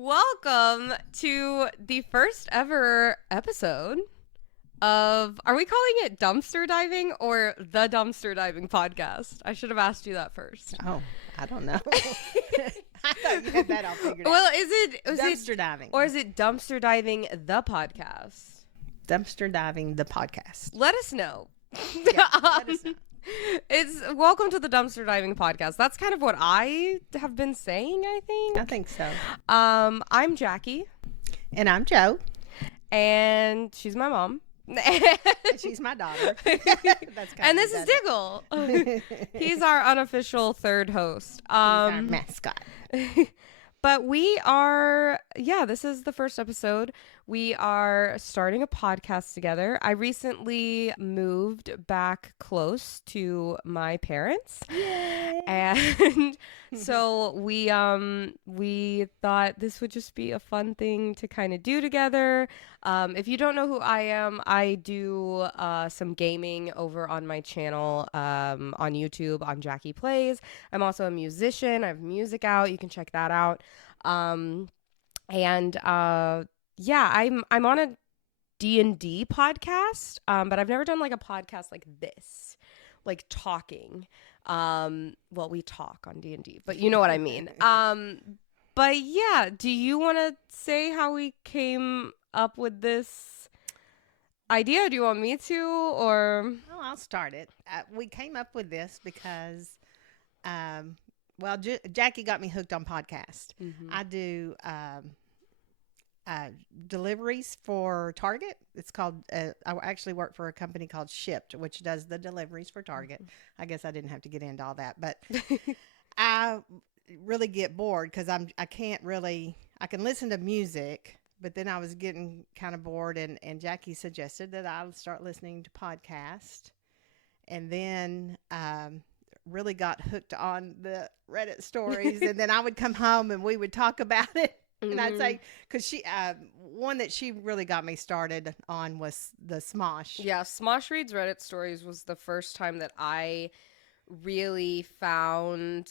Welcome to the first ever episode of, are we calling it Dumpster Diving or the Dumpster Diving Podcast? I should have asked you that first. Oh, I don't know. I thought you had that all figured out. Well, is it Dumpster Diving. Or is it Dumpster Diving the Podcast? Dumpster Diving the Podcast. Let us know. Yeah, let us know. It's welcome to the Dumpster Diving Podcast. That's kind of what I have been saying, I think. I think so. I'm Jackie. And I'm Jo. And she's my mom. And she's my daughter. That's and this is Diggle. He's our unofficial third host. He's our mascot. But we are, this is the first episode. We are starting a podcast together. I recently moved back close to my parents. Yay. And so we thought this would just be a fun thing to kind of do together. If you don't know who I am, I do some gaming over on my channel on YouTube on Jackie Plays. I'm also a musician. I have music out. You can check that out. I'm on a D&D podcast, but I've never done like a podcast like this, like talking. Well, we talk on D&D, but you know what I mean. But yeah, do you want to say how we came up with this idea? Do you want me to, or? Oh, I'll start it. We came up with this because, Jackie got me hooked on podcasts. Mm-hmm. I do deliveries for Target. It's called, I actually work for a company called Shipped, which does the deliveries for Target. I guess I didn't have to get into all that, but I really get bored because I can listen to music, but then I was getting kind of bored, and Jackie suggested that I start listening to podcasts, and then really got hooked on the Reddit stories, and then I would come home and we would talk about it. And I'd say, because she, one that she really got me started on was the Smosh. Yeah, Smosh Reads Reddit Stories was the first time that I really found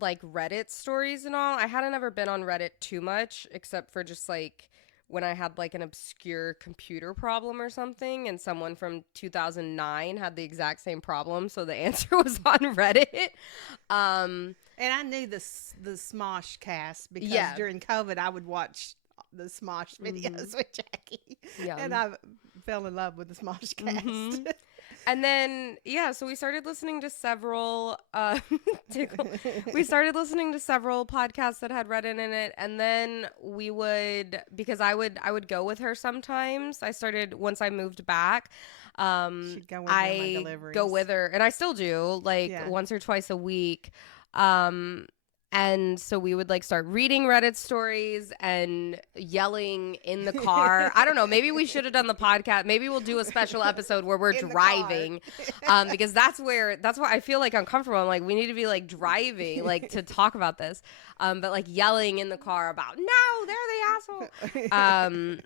like Reddit stories and all. I hadn't ever been on Reddit too much, except for just like when I had like an obscure computer problem or something, and someone from 2009 had the exact same problem, so the answer was on Reddit. And I knew the Smosh cast because during COVID I would watch the Smosh videos with Jackie. Yeah. And I fell in love with the Smosh cast. Mm-hmm. And then, so we started listening to several we started listening to several podcasts that had Reddit in it, and then we would, because I would go with her sometimes. I started once I moved back. She'd go with I go with her, and I still do, once or twice a week. And so we would like start reading Reddit stories and yelling in the car. I don't know. Maybe we should have done the podcast. Maybe we'll do a special episode where we're driving, because that's where I feel like uncomfortable. I'm like, we need to be like driving, like to talk about this. But like yelling in the car about, no, they're the asshole.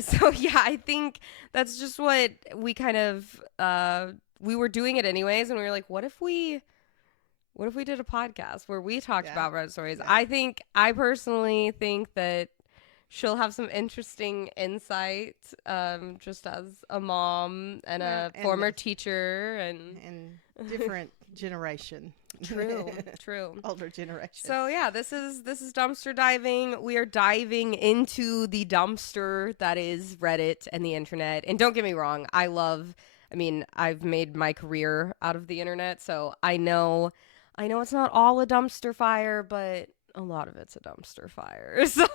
So yeah, I think that's just what we kind of, we were doing it anyways. And we were like, what if we did a podcast where we talked about Reddit stories? Yeah. I personally think that she'll have some interesting insight, just as a mom and a former teacher and different generation. True. Older generation. So yeah, this is dumpster diving. We are diving into the dumpster that is Reddit and the internet. And don't get me wrong, I've made my career out of the internet, so I know it's not all a dumpster fire, but a lot of it's a dumpster fire. So,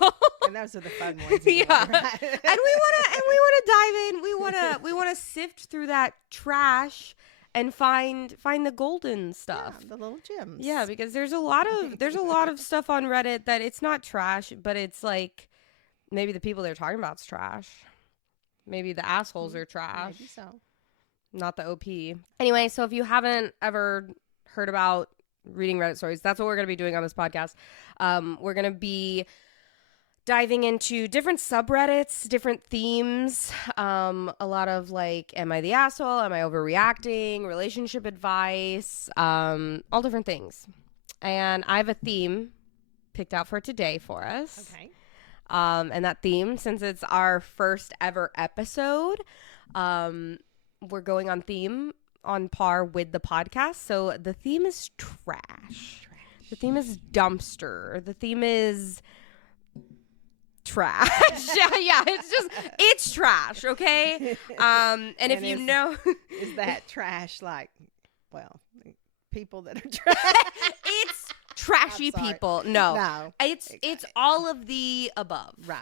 and those are the fun ones. Yeah. Right? and we want to dive in. We want to sift through that trash and find the golden stuff. Yeah, the little gems. Yeah, because there's a lot of stuff on Reddit that it's not trash, but it's like maybe the people they're talking about is trash. Maybe the assholes are trash. Maybe so. Not the OP. Anyway, so if you haven't ever heard about reading Reddit stories, that's what we're going to be doing on this podcast. We're going to be diving into different subreddits, different themes, a lot of like, am I the asshole? Am I overreacting? Relationship advice, all different things. And I have a theme picked out for today for us. Okay. And that theme, since it's our first ever episode, we're going on theme on par with the podcast. So the theme is trash. The theme is dumpster. The theme is trash. yeah, it's trash, okay? And if you know, is that trash like, well, people that are trash? It's trashy people. No. It's all of the above. Right.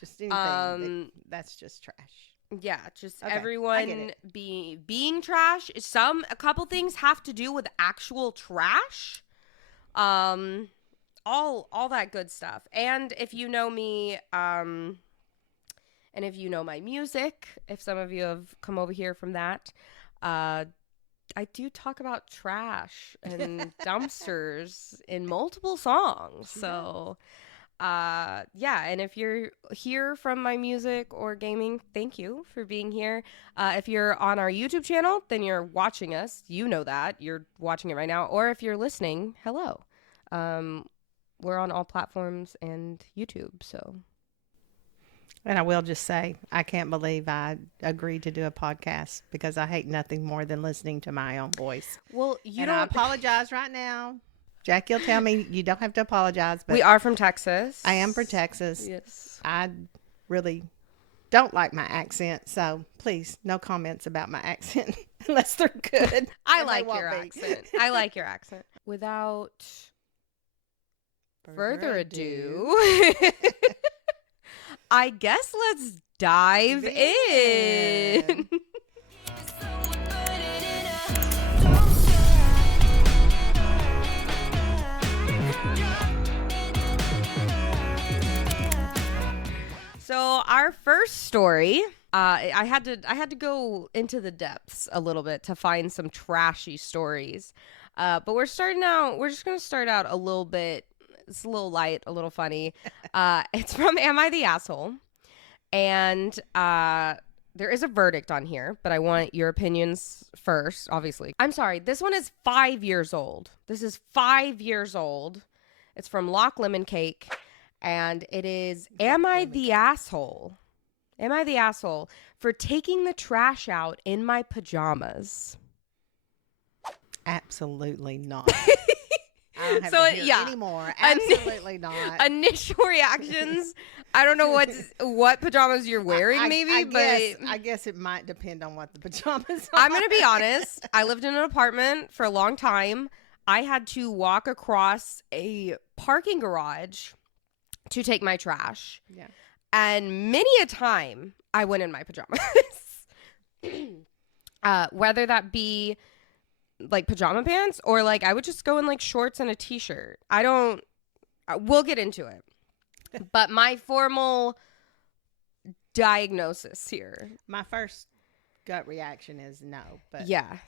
Just anything that's just trash. Yeah, just everyone being trash. A couple things have to do with actual trash. All that good stuff. And if you know me, and if you know my music, if some of you have come over here from that, I do talk about trash and dumpsters in multiple songs. So, yeah. And if you're here from my music or gaming, thank you for being here. If you're on our YouTube channel, then you're watching us. You know that. You're watching it right now. Or if you're listening, hello. We're on all platforms and YouTube, so. And I will just say, I can't believe I agreed to do a podcast because I hate nothing more than listening to my own voice. Well, I apologize right now. Jackie will tell me you don't have to apologize. But we are from Texas. I am from Texas. Yes. I really don't like my accent, so please, no comments about my accent unless they're good. I like your accent. I like your accent. Without further ado, I guess let's dive in. So our first story, I had to go into the depths a little bit to find some trashy stories. But we're just going to start out a little bit. It's a little light, a little funny. It's from Am I the Asshole? And there is a verdict on here, but I want your opinions first, obviously. I'm sorry. This one is 5 years old. This is 5 years old. It's from Lock Lemon Cake. And it is, am I the asshole? Am I the asshole for taking the trash out in my pajamas? Absolutely not. I don't have to hear anymore. Absolutely not. Initial reactions. I don't know what pajamas you're wearing, I guess it might depend on what the pajamas are. I'm going to be honest. I lived in an apartment for a long time. I had to walk across a parking garage to take my trash. Yeah. And many a time I went in my pajamas. Whether that be like pajama pants or like I would just go in like shorts and a t-shirt. We'll get into it. But my formal diagnosis here. My first gut reaction is no, but yeah.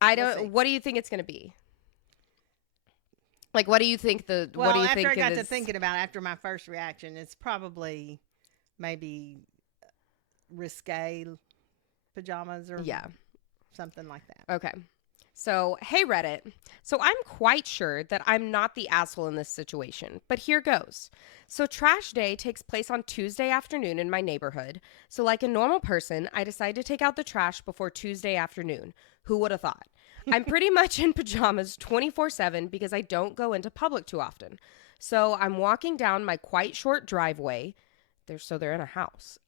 What do you think it's going to be? Like, what do you think after I got to thinking about it, after my first reaction, it's probably maybe risque pajamas or something like that. Okay. So, hey, Reddit. So, I'm quite sure that I'm not the asshole in this situation, but here goes. So, trash day takes place on Tuesday afternoon in my neighborhood. So, like a normal person, I decide to take out the trash before Tuesday afternoon. Who would have thought? I'm pretty much in pajamas 24/7 because I don't go into public too often. So, I'm walking down my quite short driveway. They're in a house.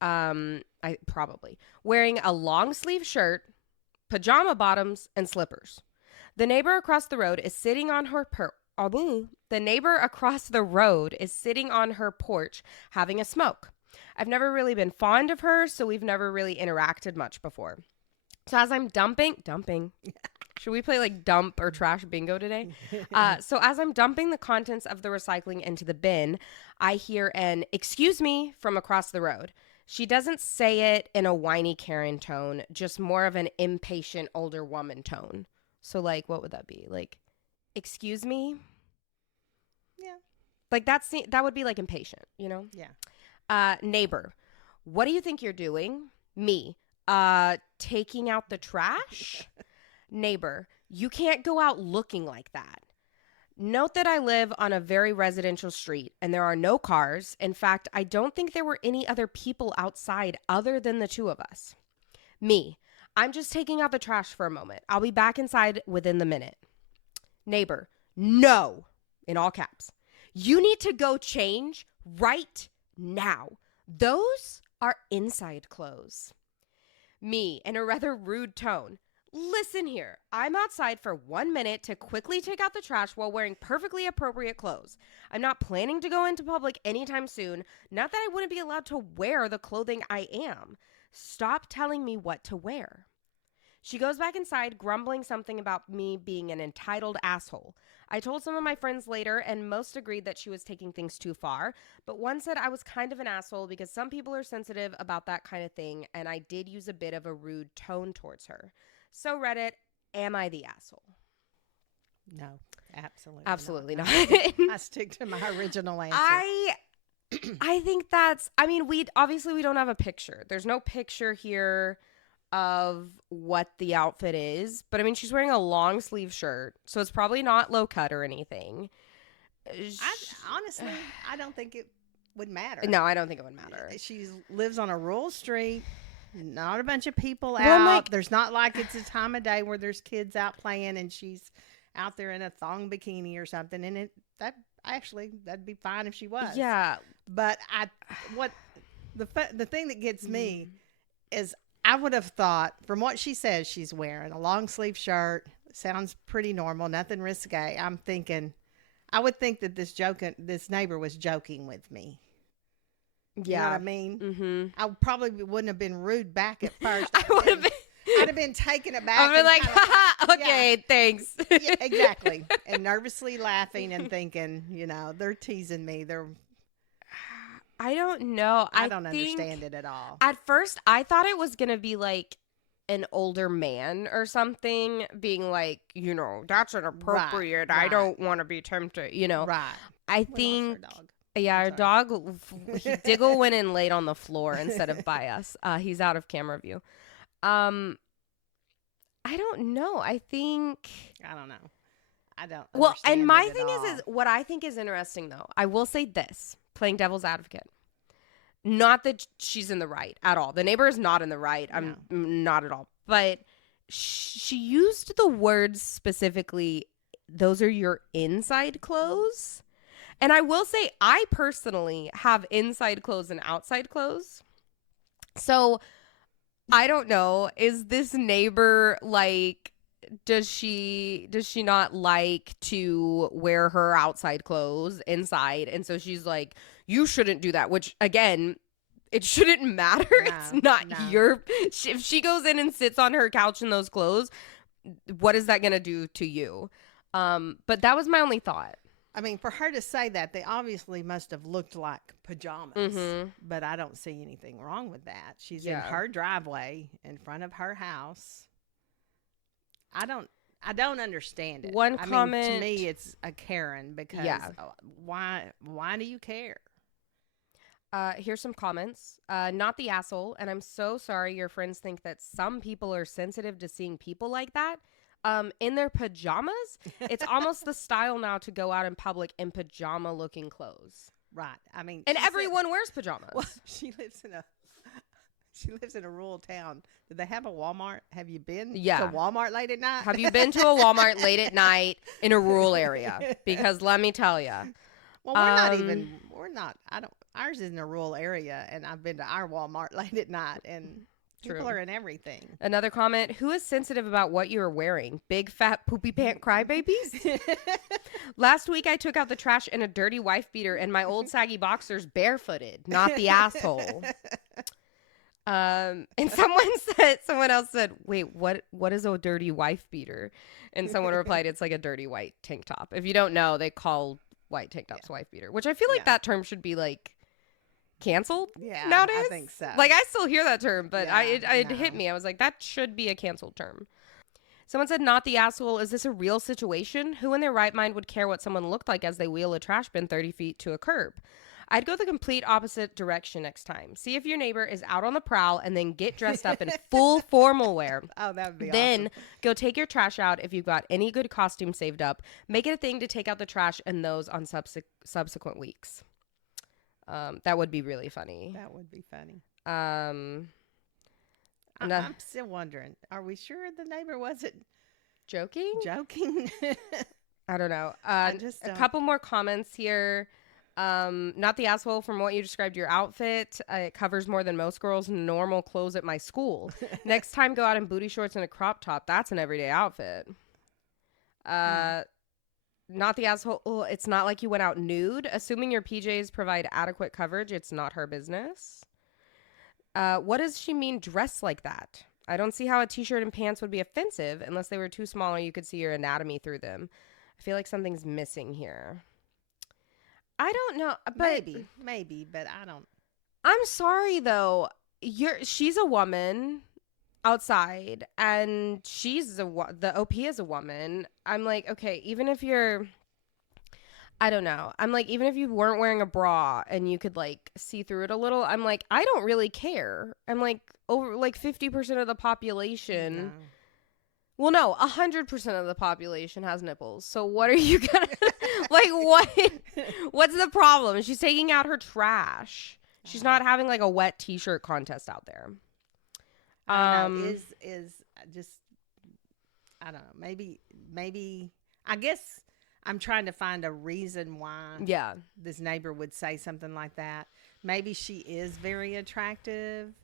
Wearing a long sleeve shirt, pajama bottoms, and slippers. The neighbor across the road is sitting on her porch having a smoke. I've never really been fond of her, so we've never really interacted much before. So as I'm dumping, should we play like dump or trash bingo today? So as I'm dumping the contents of the recycling into the bin, I hear an "excuse me" from across the road. She doesn't say it in a whiny Karen tone, just more of an impatient older woman tone. So, like, what would that be? Like, excuse me? Yeah. Like, that would be, like, impatient, you know? Yeah. Neighbor, what do you think you're doing? Me, taking out the trash? Neighbor, you can't go out looking like that. Note that I live on a very residential street and there are no cars. In fact, I don't think there were any other people outside other than the two of us. Me, I'm just taking out the trash for a moment. I'll be back inside within the minute. Neighbor, no, in all caps. You need to go change right now. Those are inside clothes. Me, in a rather rude tone. Listen here, I'm outside for 1 minute to quickly take out the trash while wearing perfectly appropriate clothes. I'm not planning to go into public anytime soon. Not that I wouldn't be allowed to wear the clothing I am. Stop telling me what to wear. She goes back inside, grumbling something about me being an entitled asshole. I told some of my friends later, and most agreed that she was taking things too far, but one said I was kind of an asshole because some people are sensitive about that kind of thing, and I did use a bit of a rude tone towards her. So Reddit, am I the asshole? No, absolutely. Absolutely not. I stick to my original answer. I think that's, I mean, we don't have a picture. There's no picture here of what the outfit is, but I mean, she's wearing a long sleeve shirt, so it's probably not low cut or anything. Honestly, I don't think it would matter. No, I don't think it would matter. She lives on a rural street. Not a bunch of people out. There's not like it's a time of day where there's kids out playing and she's out there in a thong bikini or something. And that'd be fine if she was. Yeah. But the thing that gets me is I would have thought from what she says she's wearing a long sleeve shirt. Sounds pretty normal. Nothing risque. I'm thinking, I would think that this neighbor was joking with me. Yeah. You know what I mean? Mm-hmm. I probably wouldn't have been rude back at first. I'd have been taken aback. I'd be like, haha, okay, yeah. Thanks. Yeah, exactly. And nervously laughing and thinking, they're teasing me. I don't know. I don't understand it at all. At first, I thought it was going to be like an older man or something being like, that's inappropriate. Right. I don't want to be tempted, Right. I think... Yeah, our dog, Diggle went in late on the floor instead of by us. He's out of camera view. I don't know. I don't know. I don't. Well, and my thing is what I think is interesting, though. I will say this, playing devil's advocate. Not that she's in the right at all. The neighbor is not in the right. I'm not at all. But she used the words specifically, those are your inside clothes. And I will say, I personally have inside clothes and outside clothes. So, I don't know. Is this neighbor like, does she not like to wear her outside clothes inside? And so she's like, you shouldn't do that. Which, again, it shouldn't matter. No, it's not your... If she goes in and sits on her couch in those clothes, what is that going to do to you? But that was my only thought. I mean, for her to say that, they obviously must have looked like pajamas, but I don't see anything wrong with that. She's in her driveway in front of her house. I don't understand it. One comment. To me, it's a Karen because why do you care? Here's some comments. Not the asshole, and I'm so sorry your friends think that some people are sensitive to seeing people like that. In their pajamas, it's almost the style now to go out in public in pajama-looking clothes. Right. I mean, and everyone wears pajamas. Well, she lives in a rural town. Do they have a Walmart? Have you been to Walmart late at night? Have you been to a Walmart late at night in a rural area? Because let me tell you. Well, ours is in a rural area, and I've been to our Walmart late at night, and people are in everything. Another comment, who is sensitive about what you are wearing? Big, fat, poopy pant crybabies? Last week, I took out the trash in a dirty wife beater and my old saggy boxers barefooted, not the asshole. And someone else said, wait, what is a dirty wife beater? And someone replied, it's like a dirty white tank top. If you don't know, they call white tank tops wife beater, which I feel like that term should be like canceled nowadays. I think so. Like, I still hear that term, but it hit me. I was like, that should be a canceled term. Someone said, not the asshole. Is this a real situation? Who in their right mind would care what someone looked like as they wheel a trash bin 30 feet to a curb? I'd go the complete opposite direction next time. See if your neighbor is out on the prowl and then get dressed up in full formal wear. Oh, that would be Then awesome. go take your trash out if you've got any good costume saved up. Make it a thing to take out the trash and those on subsequent weeks. That would be really funny. That would be funny. No. I'm still wondering. Are we sure the neighbor wasn't Joking? I don't know. I just a don't. couple more comments here. Not the asshole, from what you described your outfit. It covers more than most girls' normal clothes at my school. Next time, go out in booty shorts and a crop top. That's an everyday outfit. Not the asshole. Oh, it's not like you went out nude. Assuming your PJs provide adequate coverage, it's not her business. What does she mean dress like that? I don't see how a t-shirt and pants would be offensive unless they were too small or you could see your anatomy through them. I feel like something's missing here. I don't know, but maybe, but I don't. I'm sorry though. She's a woman outside, and the OP is a woman. I'm like, okay, even if you're, I don't know. I'm like, even if you weren't wearing a bra and you could like see through it a little, I'm like, I don't really care. I'm like, over like 50% of the population. No. Well, no, 100% of the population has nipples. So what are you gonna like? What's the problem? She's taking out her trash. She's not having like a wet T-shirt contest out there. I don't know. Is just, I don't know. Maybe. I guess I'm trying to find a reason why. Yeah. This neighbor would say something like that. Maybe she is very attractive.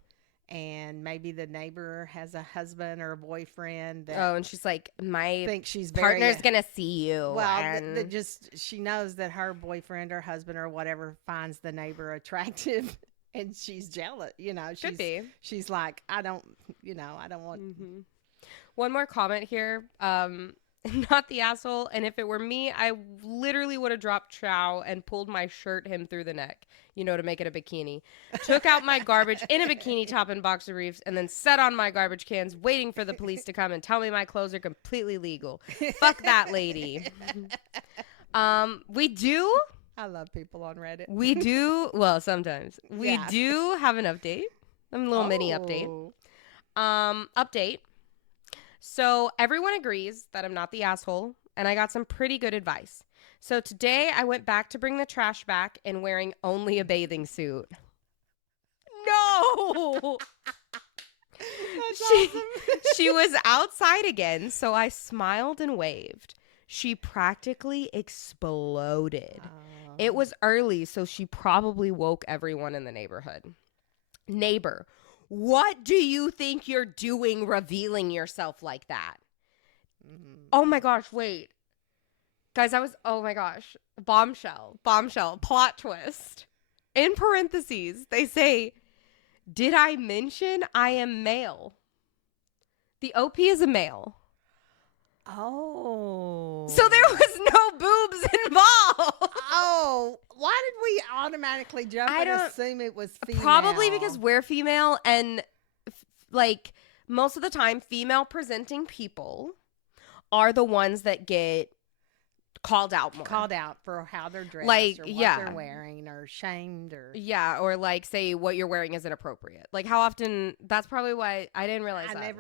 And maybe the neighbor has a husband or a boyfriend that and she's like, my thinks she's partner's gonna see you. Well, and she knows that her boyfriend or husband or whatever finds the neighbor attractive, and she's jealous. Could be. She's like, I don't want. Mm-hmm. One more comment here. Not the asshole. And if it were me, I literally would have dropped chow and pulled my shirt him through the neck, to make it a bikini. Took out my garbage in a bikini top and boxer briefs, and then set on my garbage cans, waiting for the police to come and tell me my clothes are completely legal. Fuck that lady. We do. I love people on Reddit. We do. Well, sometimes we Yeah. do have an update. A little mini update. Update. So everyone agrees that I'm not the asshole, and I got some pretty good advice. So today I went back to bring the trash back and wearing only a bathing suit. No! That's awesome. She was outside again, so I smiled and waved. She practically exploded. It was early, so she probably woke everyone in the neighborhood. Neighbor, what do you think you're doing revealing yourself like that? Mm-hmm. Oh my gosh, wait. Guys, oh my gosh. Bombshell, plot twist. In parentheses, they say, did I mention I am male? The OP is a male. Oh. So there was no boobs involved. Oh, why did we automatically jump and assume it was female? Probably because we're female, and like most of the time, female presenting people are the ones that get called out more. Called out for how they're dressed, like, or what they're wearing, or shamed, or or like say what you're wearing is inappropriate. Like how often? That's probably why I didn't realize that.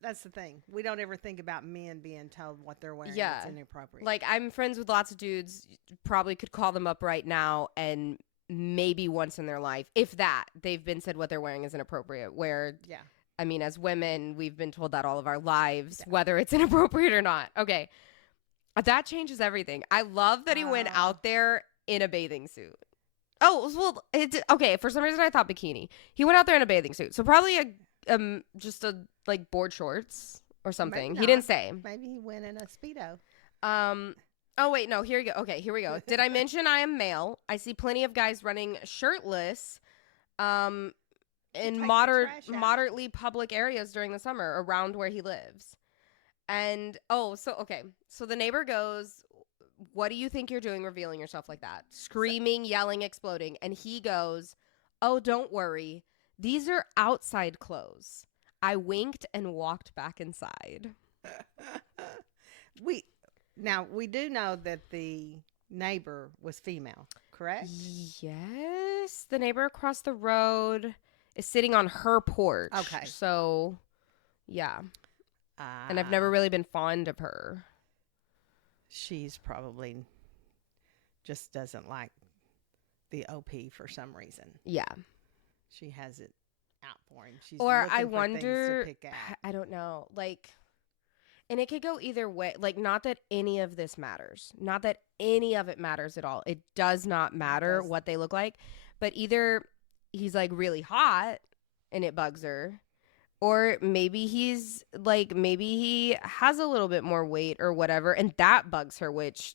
That's the thing. We don't ever think about men being told what they're wearing Yeah. is inappropriate. Like I'm friends with lots of dudes. Probably could call them up right now, and maybe once in their life, if that, they've been said what they're wearing is inappropriate. Where yeah. I mean, as women, we've been told that all of our lives, whether it's inappropriate or not. Okay. That changes everything. I love that he went out there in a bathing suit. Oh, well, okay. For some reason, I thought bikini. He went out there in a bathing suit. So probably just a like board shorts or something. He didn't say. Maybe he went in a Speedo. Oh, wait, no. Here you go. Okay, here we go. Did I mention I am male? I see plenty of guys running shirtless in moderately public areas during the summer around where he lives. And, so the neighbor goes, what do you think you're doing revealing yourself like that? Screaming, yelling, exploding. And he goes, oh, don't worry. These are outside clothes. I winked and walked back inside. We do know that the neighbor was female, correct? Yes. The neighbor across the road is sitting on her porch. Okay. So, yeah. And I've never really been fond of her. She's probably just doesn't like the OP for some reason. Yeah. She has it out for him. She's Or looking I for wonder, things to pick at. I don't know. Like, and it could go either way. Like, not that any of this matters. Not that any of it matters at all. It does not matter what they look like. But either he's like really hot and it bugs her. Or maybe he's like, maybe he has a little bit more weight or whatever, and that bugs her, which,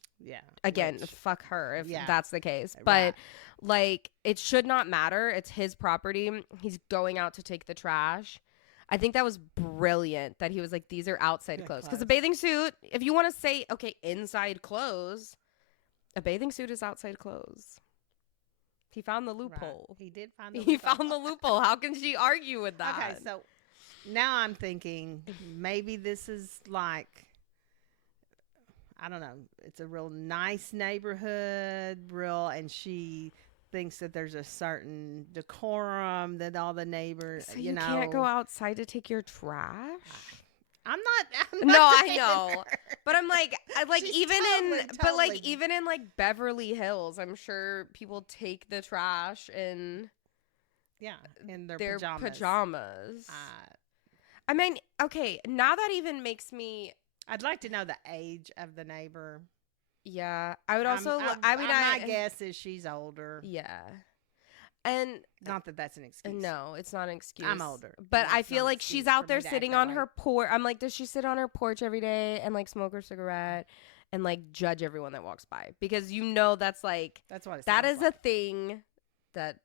again, fuck her if that's the case. But, like, it should not matter. It's his property. He's going out to take the trash. I think that was brilliant that he was like, these are outside clothes. Because a bathing suit, if you want to say, okay, inside clothes, a bathing suit is outside clothes. He found the loophole. Right. He did find the loophole. He found the loophole. How can she argue with that? Okay, so now I'm thinking maybe this is like, I don't know, it's a real nice neighborhood, and she thinks that there's a certain decorum that all the neighbors, so you can't go outside to take your trash? I'm not no, I know. But I'm like She's even totally, even in like Beverly Hills, I'm sure people take the trash in in their pajamas. I mean, okay, now that even makes me. I'd like to know the age of the neighbor. Yeah, I would also. My guess is she's older. Yeah, and not that that's an excuse. No, it's not an excuse. I'm older, but I feel like she's out there sitting on her porch. I'm like, does she sit on her porch every day and like smoke her cigarette and like judge everyone that walks by? Because you know that's like that's what that is a thing that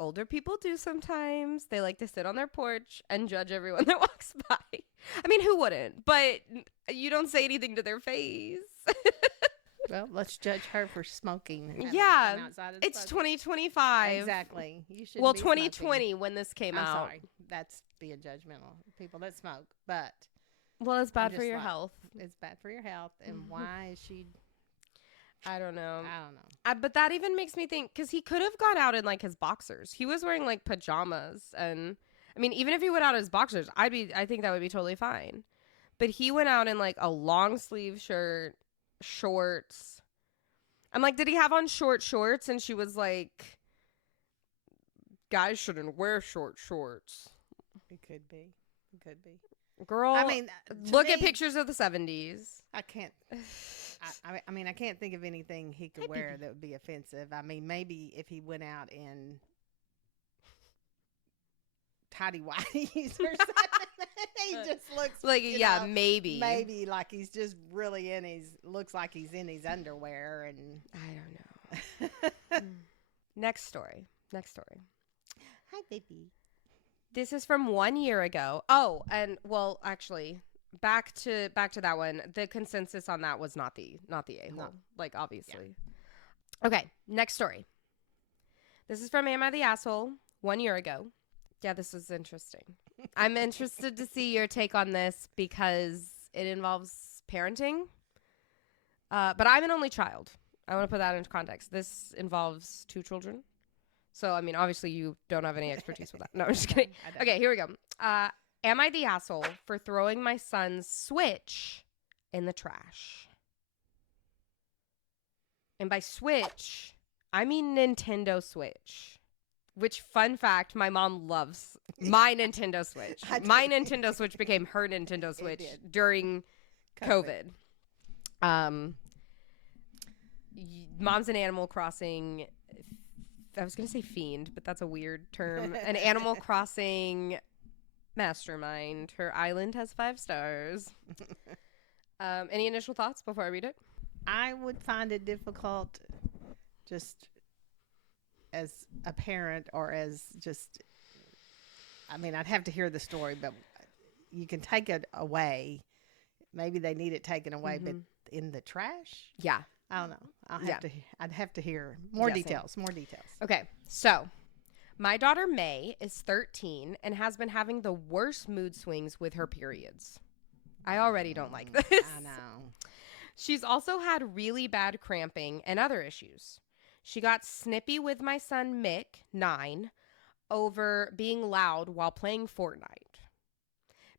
older people do sometimes. They like to sit on their porch and judge everyone that walks by. I mean, who wouldn't? But you don't say anything to their face. Well, let's judge her for smoking. Yeah, it's 2025. Exactly. You should. Well, 2020 when this came out. Sorry, that's being judgmental. People that smoke, but well, it's bad for your health. It's bad for your health, and why is she? I don't know. But that even makes me think, because he could have gone out in like his boxers. He was wearing like pajamas, and I mean, even if he went out in his boxers, I think that would be totally fine. But he went out in like a long sleeve shirt, shorts. I'm like, did he have on short shorts? And she was like, guys shouldn't wear short shorts. It could be. Girl, I mean, look at pictures of the 70s. I can't. I mean, I can't think of anything he could wear that would be offensive. I mean, maybe if he went out in tidy whities or something, he just looks like maybe like he's just really looks like he's in his underwear, and I don't know. Next story. Hi, baby. This is from 1 year ago. Oh, and well, actually, back to that one. The consensus on that was not the a-hole. No. Like, obviously. Yeah. Okay, next story. This is from Am I the Asshole? 1 year ago. Yeah, this is interesting. I'm interested to see your take on this because it involves parenting. But I'm an only child. I want to put that into context. This involves 2 children. So, I mean, obviously you don't have any expertise with that. No, I'm just kidding. Okay, here we go. Am I the asshole for throwing my son's Switch in the trash? And by Switch, I mean Nintendo Switch. Which, fun fact, my mom loves my Nintendo Switch. My Nintendo Switch became her Nintendo Switch during COVID. Mom's an Animal Crossing, I was going to say fiend, but that's a weird term. An Animal Crossing mastermind. Her island has 5 stars. Any initial thoughts before I read it? I would find it difficult just as a parent or as just, I mean, I'd have to hear the story, but you can take it away. Maybe they need it taken away, but in the trash? Yeah. I don't know. I'd have to hear more details. Okay. So, my daughter May is 13 and has been having the worst mood swings with her periods. I already don't like this. I know. She's also had really bad cramping and other issues. She got snippy with my son Mick, 9, over being loud while playing Fortnite.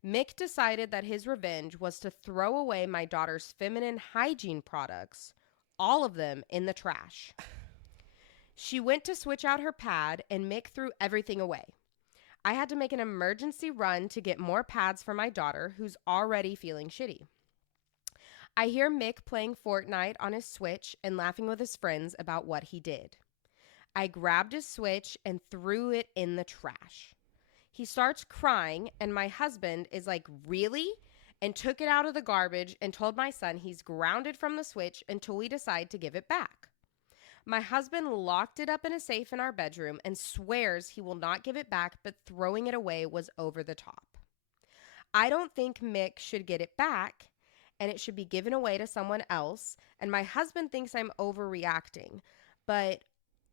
Mick decided that his revenge was to throw away my daughter's feminine hygiene products, all of them in the trash. She went to switch out her pad, and Mick threw everything away. I had to make an emergency run to get more pads for my daughter, who's already feeling shitty. I hear Mick playing Fortnite on his Switch and laughing with his friends about what he did. I grabbed his Switch and threw it in the trash. He starts crying, and my husband is like, really? And took it out of the garbage and told my son he's grounded from the Switch until we decide to give it back. My husband locked it up in a safe in our bedroom and swears he will not give it back, but throwing it away was over the top. I don't think Mick should get it back, and it should be given away to someone else, and my husband thinks I'm overreacting, but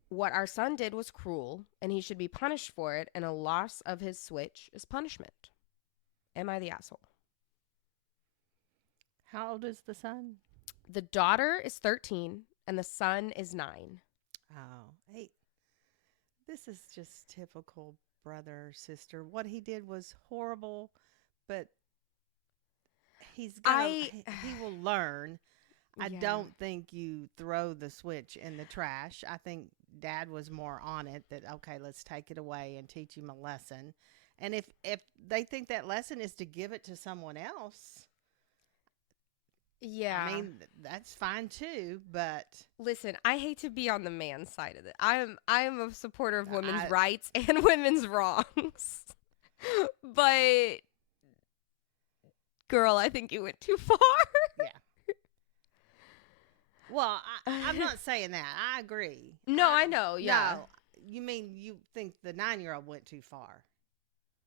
what our son did was cruel, and he should be punished for it, and a loss of his Switch is punishment. Am I the asshole? How old is the son? The daughter is 13, and the son is 9. Oh, hey, this is just typical brother, sister. What he did was horrible, but he will learn. I don't think you throw the Switch in the trash. I think Dad was more on it that, okay, let's take it away and teach him a lesson. And if they think that lesson is to give it to someone else, yeah, I mean, that's fine too, but listen, I hate to be on the man's side of it. I am a supporter of women's rights and women's wrongs. But girl, I think you went too far. Yeah. Well, I'm not saying that. I agree. No, I know. Yeah. No, you mean you think the 9-year-old went too far?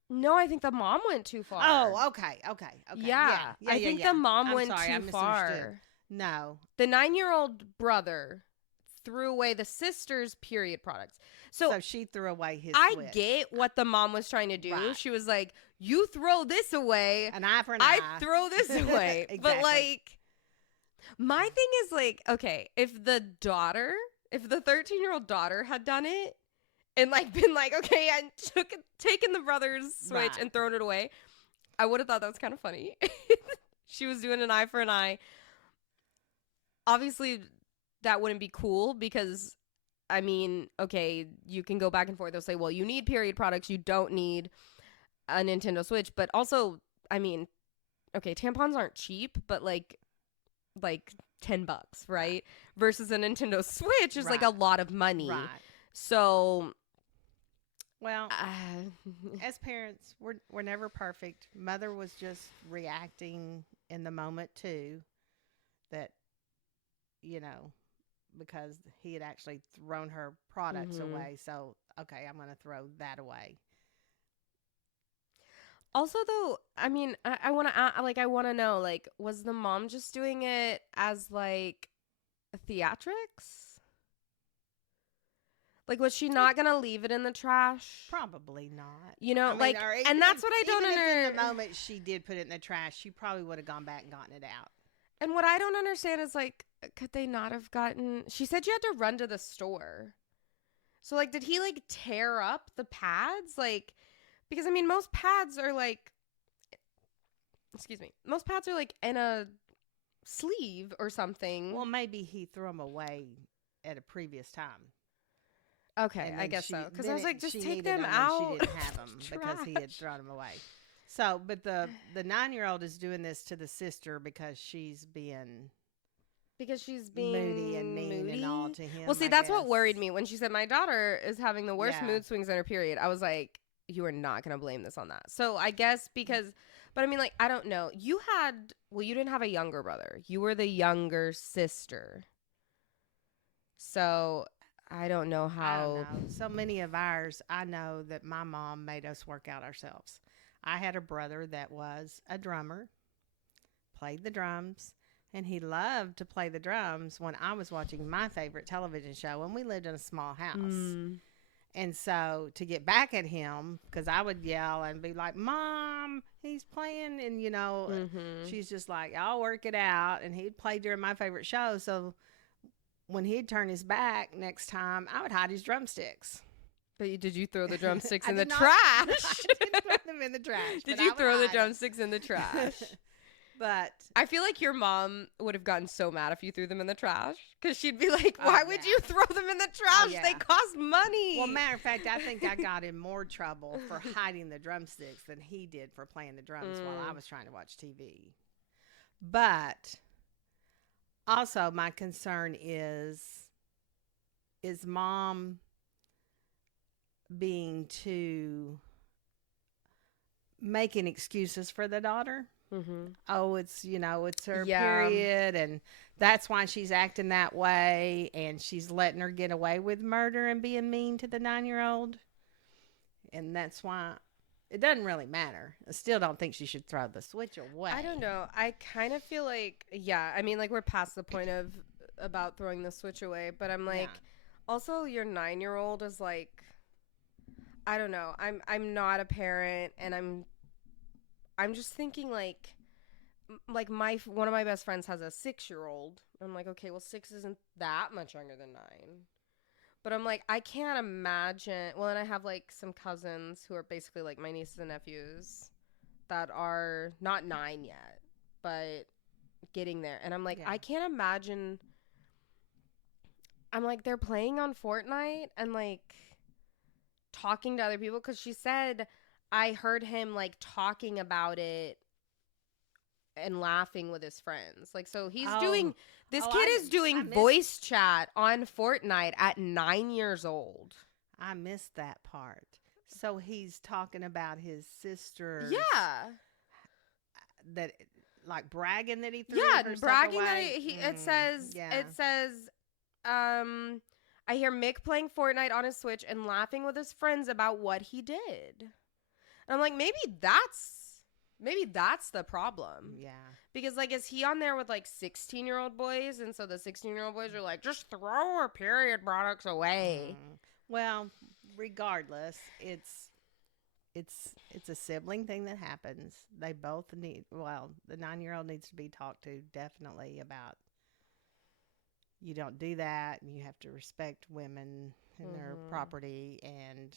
No, I think the mom went too far. Oh, okay. Yeah, I think the mom went too far. No. The 9-year-old brother threw away the sister's period products. So she threw away his I Switch. get what the mom was trying to do. Right. She was like, you throw this away. An eye for an eye. I throw this away. Exactly. But like, my thing is like, okay, if the 13-year-old daughter had done it and like been like, okay, I taken the brother's Switch and thrown it away, I would have thought that was kind of funny. She was doing an eye for an eye. Obviously, that wouldn't be cool because, I mean, okay, you can go back and forth. They'll say, well, you need period products. You don't need a Nintendo Switch. But also, I mean, okay, tampons aren't cheap, but like $10, right? Versus a Nintendo Switch is like a lot of money. Right. So, well, as parents, we're never perfect. Mother was just reacting in the moment too, that, you know, because he had actually thrown her products away. So, okay, I'm going to throw that away. Also, though, I mean, I want to know, like, was the mom just doing it as like theatrics? Like, was she not gonna leave it in the trash? Probably not. You know, like, and that's what I don't understand. In the moment she did put it in the trash, she probably would have gone back and gotten it out. And what I don't understand is, like, could they not have gotten... She said you had to run to the store. So, like, did he, like, tear up the pads? Like, because, I mean, most pads are, like... Excuse me. Most pads are, like, in a sleeve or something. Well, maybe he threw them away at a previous time. Okay, I guess so. Because I was like, just take them out. She didn't have them because he had thrown them away. So, but the 9-year-old is doing this to the sister because she's being moody and mean and all to him. Well, see, that's what worried me when she said my daughter is having the worst mood swings in her period. I was like, you are not going to blame this on that. So I guess because, but I mean, like, I don't know. You didn't have a younger brother. You were the younger sister. So I don't know how. I don't know. So many of ours, I know that my mom made us work out ourselves. I had a brother that was a drummer, played the drums, and he loved to play the drums when I was watching my favorite television show, and we lived in a small house. And so to get back at him, because I would yell and be like, Mom, he's playing. And, she's just like, I'll work it out. And he'd play during my favorite show. So when he'd turn his back next time, I would hide his drumsticks. But did you throw the drumsticks in the not, trash? I didn't throw them in the trash. Did you throw the drumsticks in the trash? But I feel like your mom would have gotten so mad if you threw them in the trash. Because she'd be like, why would you throw them in the trash? They cost money. Well, matter of fact, I think I got in more trouble for hiding the drumsticks than he did for playing the drums while I was trying to watch TV. But also my concern is Mom being too making excuses for the daughter. Mm-hmm. Oh, it's her period, and that's why she's acting that way, and she's letting her get away with murder and being mean to the 9-year-old, and that's why it doesn't really matter. I still don't think she should throw the switch away. I don't know. I kind of feel like, I mean, like, we're past the point of about throwing the switch away, but I'm like, also your 9-year-old is like, I don't know. I'm not a parent, and I'm just thinking like one of my best friends has a 6-year-old. I'm like, okay, well, 6 isn't that much younger than 9. But I'm like, I can't imagine. Well, and I have like some cousins who are basically like my nieces and nephews that are not 9 yet, but getting there. And I'm like, I can't imagine. I'm like, they're playing on Fortnite and like talking to other people, because she said I heard him like talking about it and laughing with his friends. Like, so he's doing this kid is doing voice chat on Fortnite at 9 years old. I missed that part. So he's talking about his sister. Yeah. That like bragging that he threw her bragging stuff away. That it says I hear Mick playing Fortnite on his Switch and laughing with his friends about what he did. And I'm like, maybe that's the problem. Yeah. Because, like, is he on there with, like, 16-year-old boys? And so the 16-year-old boys are like, just throw her period products away. Well, regardless, it's a sibling thing that happens. They both need, the 9-year-old needs to be talked to definitely about, you don't do that, and you have to respect women and their property. And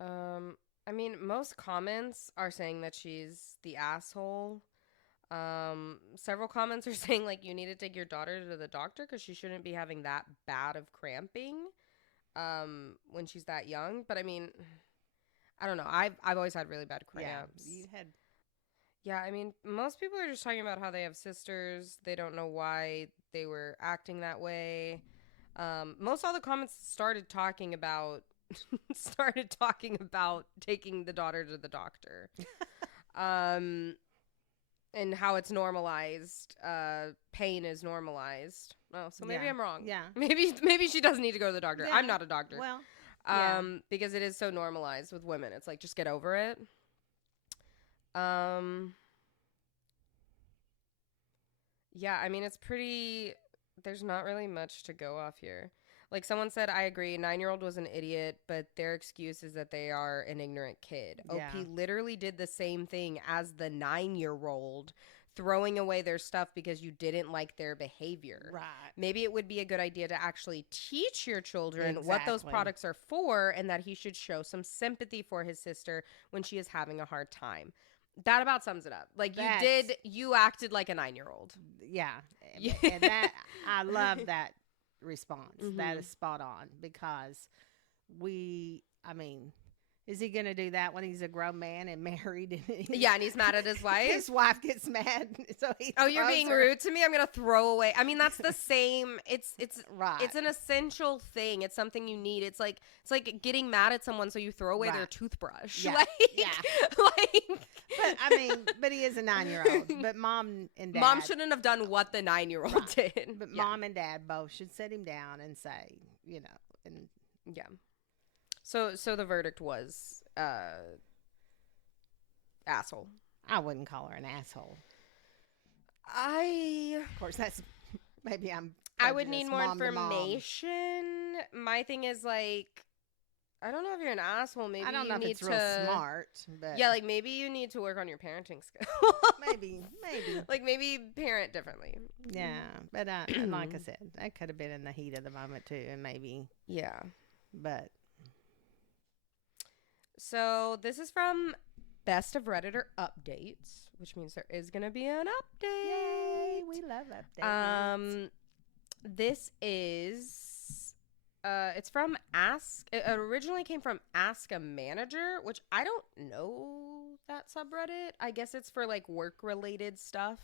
I mean, most comments are saying that she's the asshole. Several comments are saying, like, you need to take your daughter to the doctor because she shouldn't be having that bad of cramping when she's that young. But I mean, I don't know. I've always had really bad cramps. Yeah, you had. Yeah, I mean, most people are just talking about how they have sisters. They don't know why they were acting that way. Most all the comments started talking about taking the daughter to the doctor. And how it's normalized. Pain is normalized. Oh, so maybe I'm wrong. Yeah. Maybe she doesn't need to go to the doctor. Yeah. I'm not a doctor. Well, because it is so normalized with women. It's like, just get over it. Yeah, I mean, it's pretty, there's not really much to go off here. Like, someone said, I agree, 9-year-old was an idiot, but their excuse is that they are an ignorant kid. Yeah. OP literally did the same thing as the 9-year-old, throwing away their stuff because you didn't like their behavior. Right. Maybe it would be a good idea to actually teach your children what those products are for, and that he should show some sympathy for his sister when she is having a hard time. That about sums it up. Like, you acted like a 9-year-old. Yeah. And that, I love that response. That is spot on, because is he going to do that when he's a grown man and married? Yeah, and he's mad at his wife. His wife gets mad, so he you're being rude to me? I'm going to throw away. I mean, that's the same. It's right. It's an essential thing. It's something you need. It's like getting mad at someone so you throw away their toothbrush. Yeah. But he is a 9-year-old. But mom and dad. Mom shouldn't have done what the 9-year-old did. But mom and dad both should sit him down and say, and yeah. So the verdict was asshole. I wouldn't call her an asshole. Of course, that's maybe I'm I would need prejudice, more mom to mom. information. My thing is like, I don't know if you're an asshole. Maybe I don't you know if need it's to real smart, but Yeah, like maybe you need to work on your parenting skills. maybe. Like maybe parent differently. Yeah, but like I said, that could have been in the heat of the moment too, and maybe. Yeah. But So this is from Best of Redditor Updates, which means there is going to be an update. yay, we love updates. This is it's from it originally came from Ask a Manager, which I don't know that subreddit. I guess it's for like work related stuff.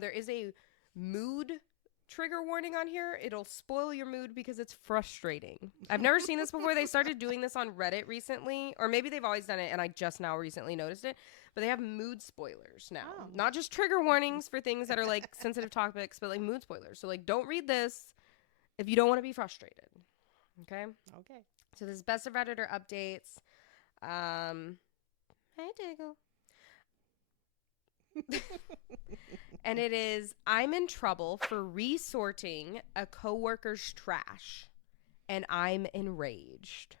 There is a mood trigger warning on here. It'll spoil your mood because it's frustrating. I've never seen this before. They started doing this on Reddit recently, or maybe they've always done it and I just now recently noticed it, but they have mood spoilers now. Oh. Not just trigger warnings for things that are like sensitive topics, but like mood spoilers. So like don't read this if you don't want to be frustrated. Okay? Okay. So this is Best of Redditor Updates. Hey Diggle. And it is, I'm in trouble for resorting a coworker's trash, and I'm enraged.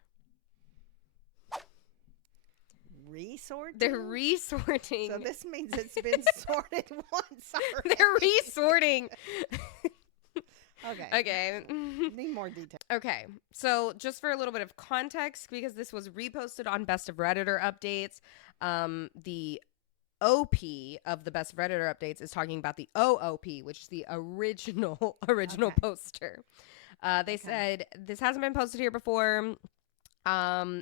Resorting? They're resorting. So this means it's been sorted once already. They're resorting. Okay. Okay. Need more detail. Okay. So just for a little bit of context, because this was reposted on Best of Redditor Updates, the OP of the Best of Redditor Updates is talking about the OOP, which is the original Okay. poster. They said this hasn't been posted here before.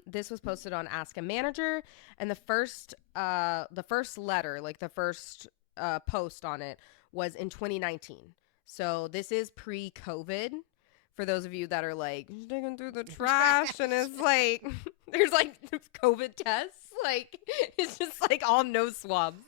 This was posted on Ask a Manager, and the first letter, like the first post on it, was in 2019. So this is pre-COVID. For those of you that are like digging through the trash and it's like there's like COVID tests, like it's just like all nose swabs.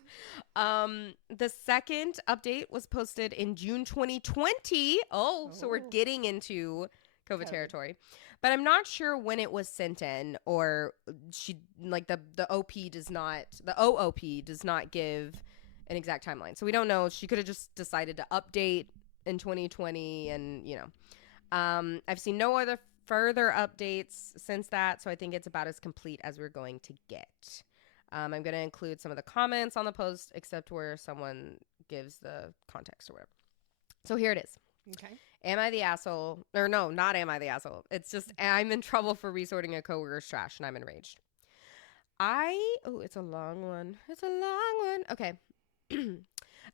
The second update was posted in June 2020. So we're getting into COVID territory. But I'm not sure when it was sent in, or she like the OOP does not give an exact timeline. So we don't know. She could have just decided to update in 2020 and, you know. I've seen no other further updates since that, so I think it's about as complete as we're going to get. I'm going to include some of the comments on the post, except where someone gives the context or whatever. So here it is. Okay. Am I the asshole? Or no, not am I the asshole. It's just I'm in trouble for resorting a coworker's trash and I'm enraged. It's a long one. Okay.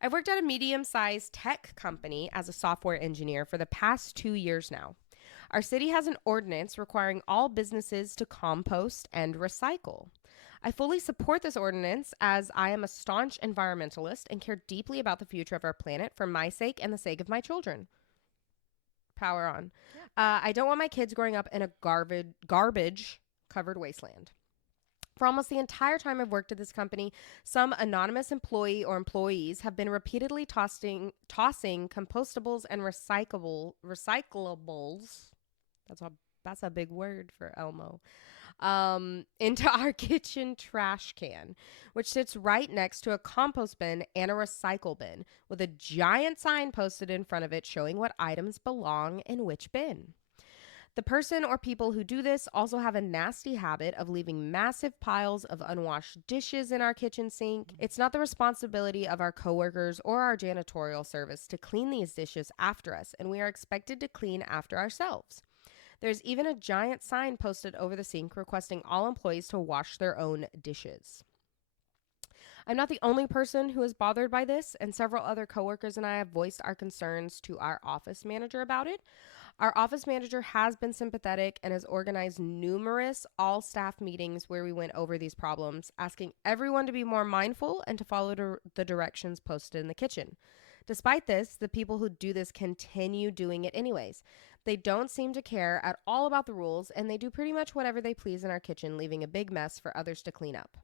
I've worked at a medium-sized tech company as a software engineer for the past 2 years now. Our city has an ordinance requiring all businesses to compost and recycle. I fully support this ordinance as I am a staunch environmentalist and care deeply about the future of our planet for my sake and the sake of my children. Power on. Yeah. I don't want my kids growing up in a garbage-covered wasteland. For almost the entire time I've worked at this company, some anonymous employee or employees have been repeatedly tossing compostables and recyclables. That's a big word for Elmo. Into our kitchen trash can, which sits right next to a compost bin and a recycle bin, with a giant sign posted in front of it showing what items belong in which bin. The person or people who do this also have a nasty habit of leaving massive piles of unwashed dishes in our kitchen sink. It's not the responsibility of our coworkers or our janitorial service to clean these dishes after us, and we are expected to clean after ourselves. There's even a giant sign posted over the sink requesting all employees to wash their own dishes. I'm not the only person who is bothered by this, and several other coworkers and I have voiced our concerns to our office manager about it. Our office manager has been sympathetic and has organized numerous all-staff meetings where we went over these problems, asking everyone to be more mindful and to follow the directions posted in the kitchen. Despite this, the people who do this continue doing it anyways. They don't seem to care at all about the rules, and they do pretty much whatever they please in our kitchen, leaving a big mess for others to clean up.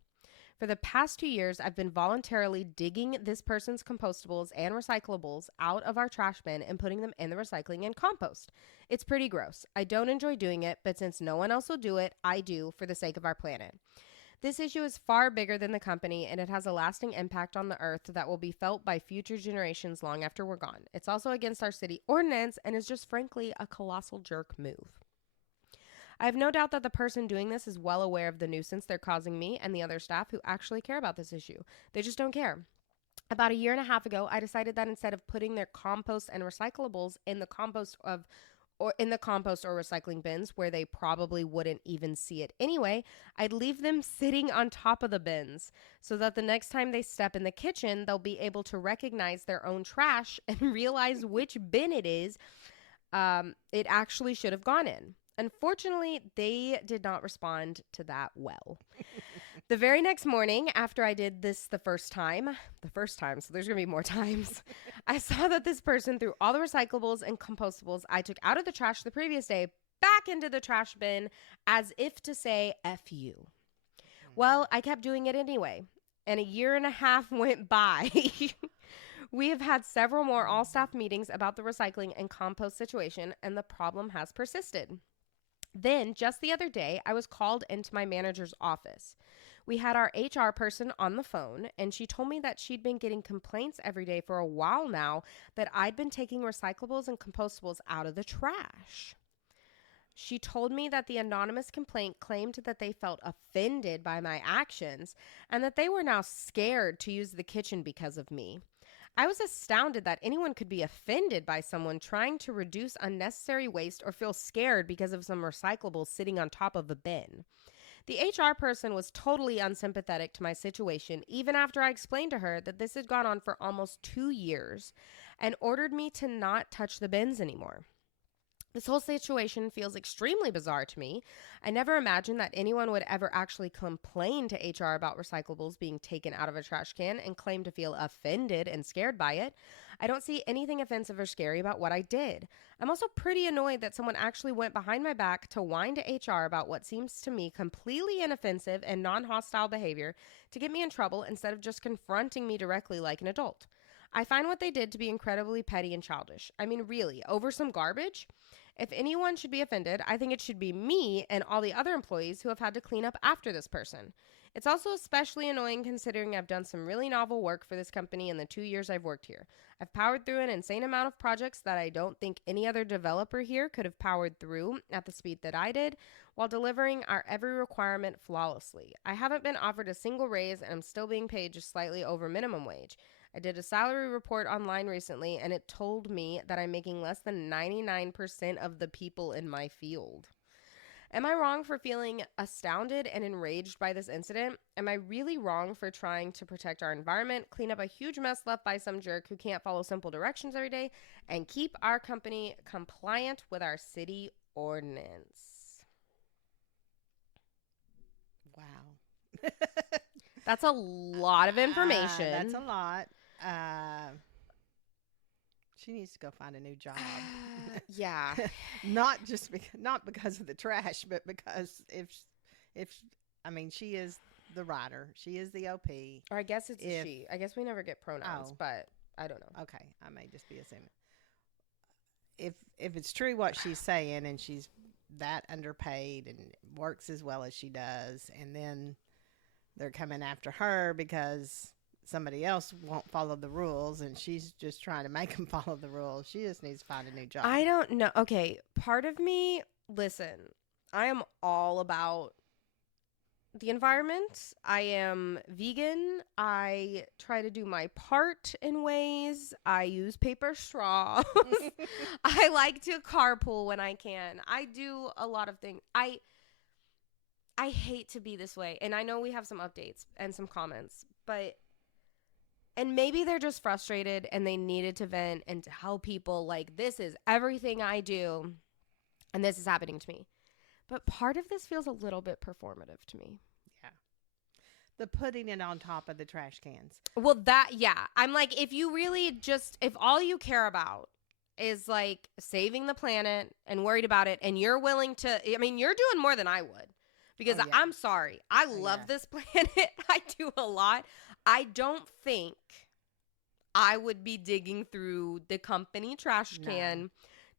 For the past 2 years, I've been voluntarily digging this person's compostables and recyclables out of our trash bin and putting them in the recycling and compost. It's pretty gross. I don't enjoy doing it, but since no one else will do it, I do for the sake of our planet. This issue is far bigger than the company, and it has a lasting impact on the earth that will be felt by future generations long after we're gone. It's also against our city ordinance and is just frankly a colossal jerk move. I have no doubt that the person doing this is well aware of the nuisance they're causing me and the other staff who actually care about this issue. They just don't care. About a year and a half ago, I decided that instead of putting their compost and recyclables in the compost or recycling bins where they probably wouldn't even see it anyway, I'd leave them sitting on top of the bins so that the next time they step in the kitchen, they'll be able to recognize their own trash and realize which bin it actually should have gone in. Unfortunately, they did not respond to that well. The very next morning, after I did this the first time, so there's going to be more times, I saw that this person threw all the recyclables and compostables I took out of the trash the previous day back into the trash bin as if to say, F you. Well, I kept doing it anyway, and a year and a half went by. We have had several more all-staff meetings about the recycling and compost situation, and the problem has persisted. Then, just the other day, I was called into my manager's office. We had our HR person on the phone, and she told me that she'd been getting complaints every day for a while now that I'd been taking recyclables and compostables out of the trash. She told me that the anonymous complaint claimed that they felt offended by my actions and that they were now scared to use the kitchen because of me. I was astounded that anyone could be offended by someone trying to reduce unnecessary waste or feel scared because of some recyclables sitting on top of a bin. The HR person was totally unsympathetic to my situation, even after I explained to her that this had gone on for almost 2 years and ordered me to not touch the bins anymore. This whole situation feels extremely bizarre to me. I never imagined that anyone would ever actually complain to HR about recyclables being taken out of a trash can and claim to feel offended and scared by it. I don't see anything offensive or scary about what I did. I'm also pretty annoyed that someone actually went behind my back to whine to HR about what seems to me completely inoffensive and non-hostile behavior to get me in trouble instead of just confronting me directly like an adult. I find what they did to be incredibly petty and childish. I mean, really, over some garbage? If anyone should be offended, I think it should be me and all the other employees who have had to clean up after this person. It's also especially annoying considering I've done some really novel work for this company in the 2 years I've worked here. I've powered through an insane amount of projects that I don't think any other developer here could have powered through at the speed that I did, while delivering our every requirement flawlessly. I haven't been offered a single raise, and I'm still being paid just slightly over minimum wage. I did a salary report online recently, and it told me that I'm making less than 99% of the people in my field. Am I wrong for feeling astounded and enraged by this incident? Am I really wrong for trying to protect our environment, clean up a huge mess left by some jerk who can't follow simple directions every day, and keep our company compliant with our city ordinance? Wow. That's a lot of information. That's a lot. She needs to go find a new job. Yeah. not because of the trash, but because if I mean, she is the writer. She is the OP. Or I guess it's a she. I guess we never get pronouns, but I don't know. Okay, I may just be assuming. If it's true what she's saying, and she's that underpaid and works as well as she does, and then they're coming after her because somebody else won't follow the rules, and she's just trying to make them follow the rules. She just needs to find a new job. I don't know. Okay, part of me, listen, I am all about the environment. I am vegan. I try to do my part in ways. I use paper straws. I like to carpool when I can. I do a lot of things. I hate to be this way, and I know we have some updates and some comments, and maybe they're just frustrated and they needed to vent and to tell people, like, this is everything I do and this is happening to me. But part of this feels a little bit performative to me. Yeah. The putting it on top of the trash cans. Well, I'm like, if you really if all you care about is like saving the planet and worried about it, and you're willing to, I mean, you're doing more than I would. Because I'm sorry, I love this planet. I do a lot. I don't think I would be digging through the company trash can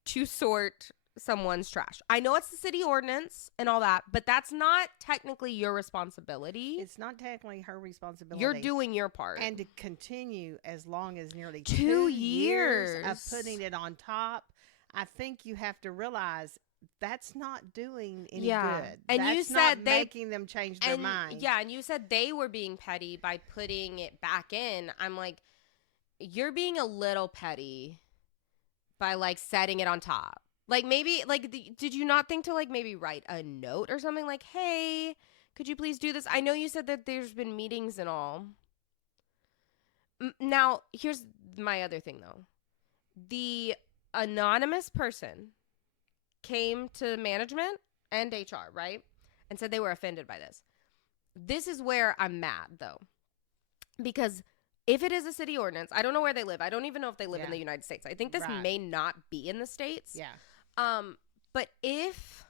to sort someone's trash. I know it's the city ordinance and all that, but that's not technically your responsibility. It's not technically her responsibility. You're doing your part. And to continue as long as nearly 2 years of putting it on top, I think you have to realize that's not doing any good. And that's you said not making them change their mind. Yeah, and you said they were being petty by putting it back in. I'm like, you're being a little petty by like setting it on top. Like maybe like did you not think to like maybe write a note or something like, hey, could you please do this? I know you said that there's been meetings and all. Now, here's my other thing though. The anonymous person came to management and HR, right? And said they were offended by this. This is where I'm mad though. Because if it is a city ordinance, I don't know where they live. I don't even know if they live in the United States. I think this may not be in the States. Yeah. But if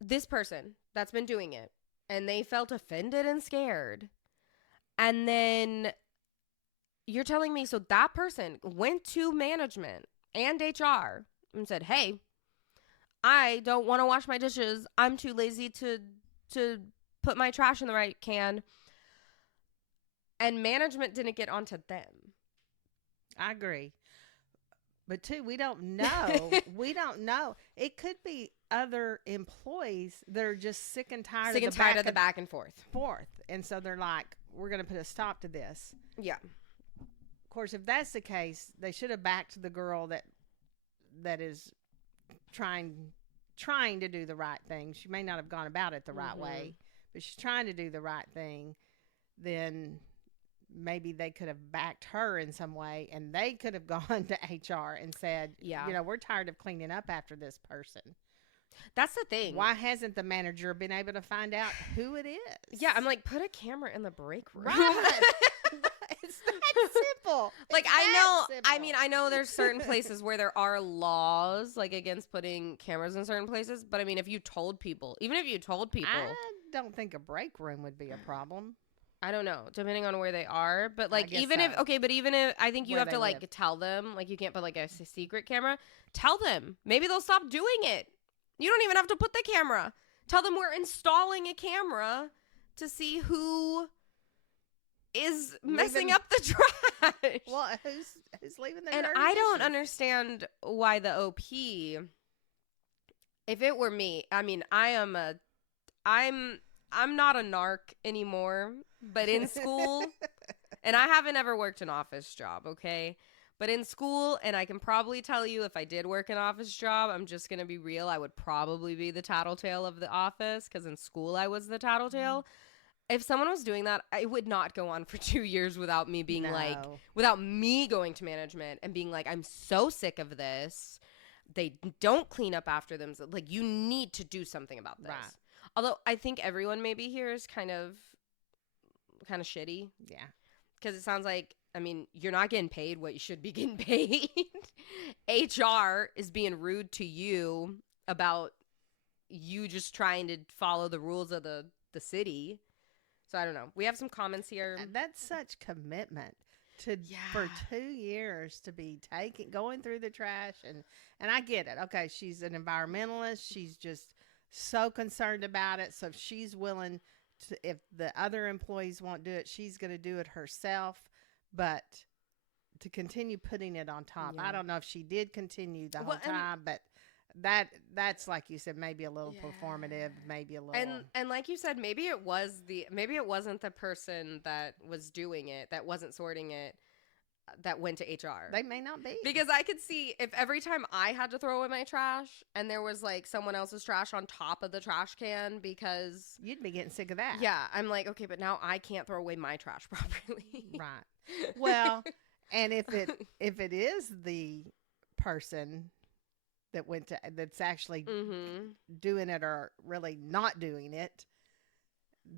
this person that's been doing it and they felt offended and scared, and then you're telling me, so that person went to management and HR and said, hey, I don't want to wash my dishes. I'm too lazy to put my trash in the right can. And management didn't get onto them. I agree. But too, we don't know. We don't know. It could be other employees that are just sick and tired of the back and forth. And so they're like, we're going to put a stop to this. Yeah. Of course, if that's the case, they should have backed the girl that is trying to do the right thing. She may not have gone about it the right way, but she's trying to do the right thing. Then maybe they could have backed her in some way, and they could have gone to HR and said, we're tired of cleaning up after this person. That's the thing. Why hasn't the manager been able to find out who it is? Yeah, I'm like, put a camera in the break room. Right. It's that simple. Like, I know there's certain places where there are laws, like, against putting cameras in certain places, but I mean, even if you told people. I don't think a break room would be a problem. I don't know, depending on where they are. But like, even if I think you have to like tell them, like you can't put like a secret camera. Tell them. Maybe they'll stop doing it. You don't even have to put the camera. Tell them we're installing a camera to see who is messing up the trash. Well, who's leaving the And I don't understand why the OP, if it were me, I mean, I'm not a narc anymore, but in school, and I haven't ever worked an office job, okay? But in school, and I can probably tell you if I did work an office job, I'm just going to be real, I would probably be the tattletale of the office, because in school I was the tattletale. If someone was doing that, I would not go on for 2 years without me being without me going to management and being like, I'm so sick of this. They don't clean up after them. Like, you need to do something about this. Right. Although I think everyone maybe here is kind of shitty. Yeah. Because it sounds like, I mean, you're not getting paid what you should be getting paid. HR is being rude to you about you just trying to follow the rules of the city. So I don't know. We have some comments here. That's such commitment for 2 years to be going through the trash. And I get it. Okay, she's an environmentalist. She's just so concerned about it. So if she's willing to, if the other employees won't do it, she's going to do it herself. But to continue putting it on top, I don't know if she did continue the whole time, but that's like you said, maybe a little performative, maybe a little. And like you said, maybe it wasn't the person that was doing it, that wasn't sorting it, that went to HR. They may not be. Because I could see if every time I had to throw away my trash and there was like someone else's trash on top of the trash can, because you'd be getting sick of that. Yeah. I'm like, okay, but now I can't throw away my trash properly. Right. Well, and if it is the person that's actually doing it or really not doing it,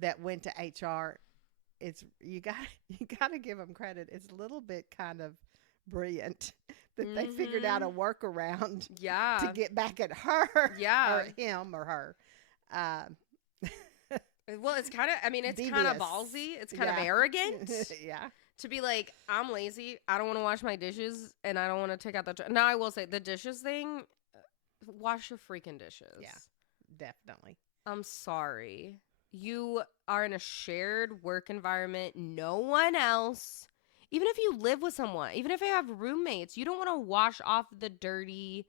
that went to HR, you got to give them credit. It's a little bit kind of brilliant that they figured out a workaround to get back at her or him or her. Well, it's kind of, I mean, it's kind of ballsy. It's kind of arrogant. Yeah. To be like, I'm lazy. I don't want to wash my dishes and I don't want to take out the trash. Now, I will say the dishes thing, wash your freaking dishes. Yeah. Definitely. I'm sorry. You are in a shared work environment. No one else. Even if you live with someone, even if you have roommates, you don't want to wash off the dirty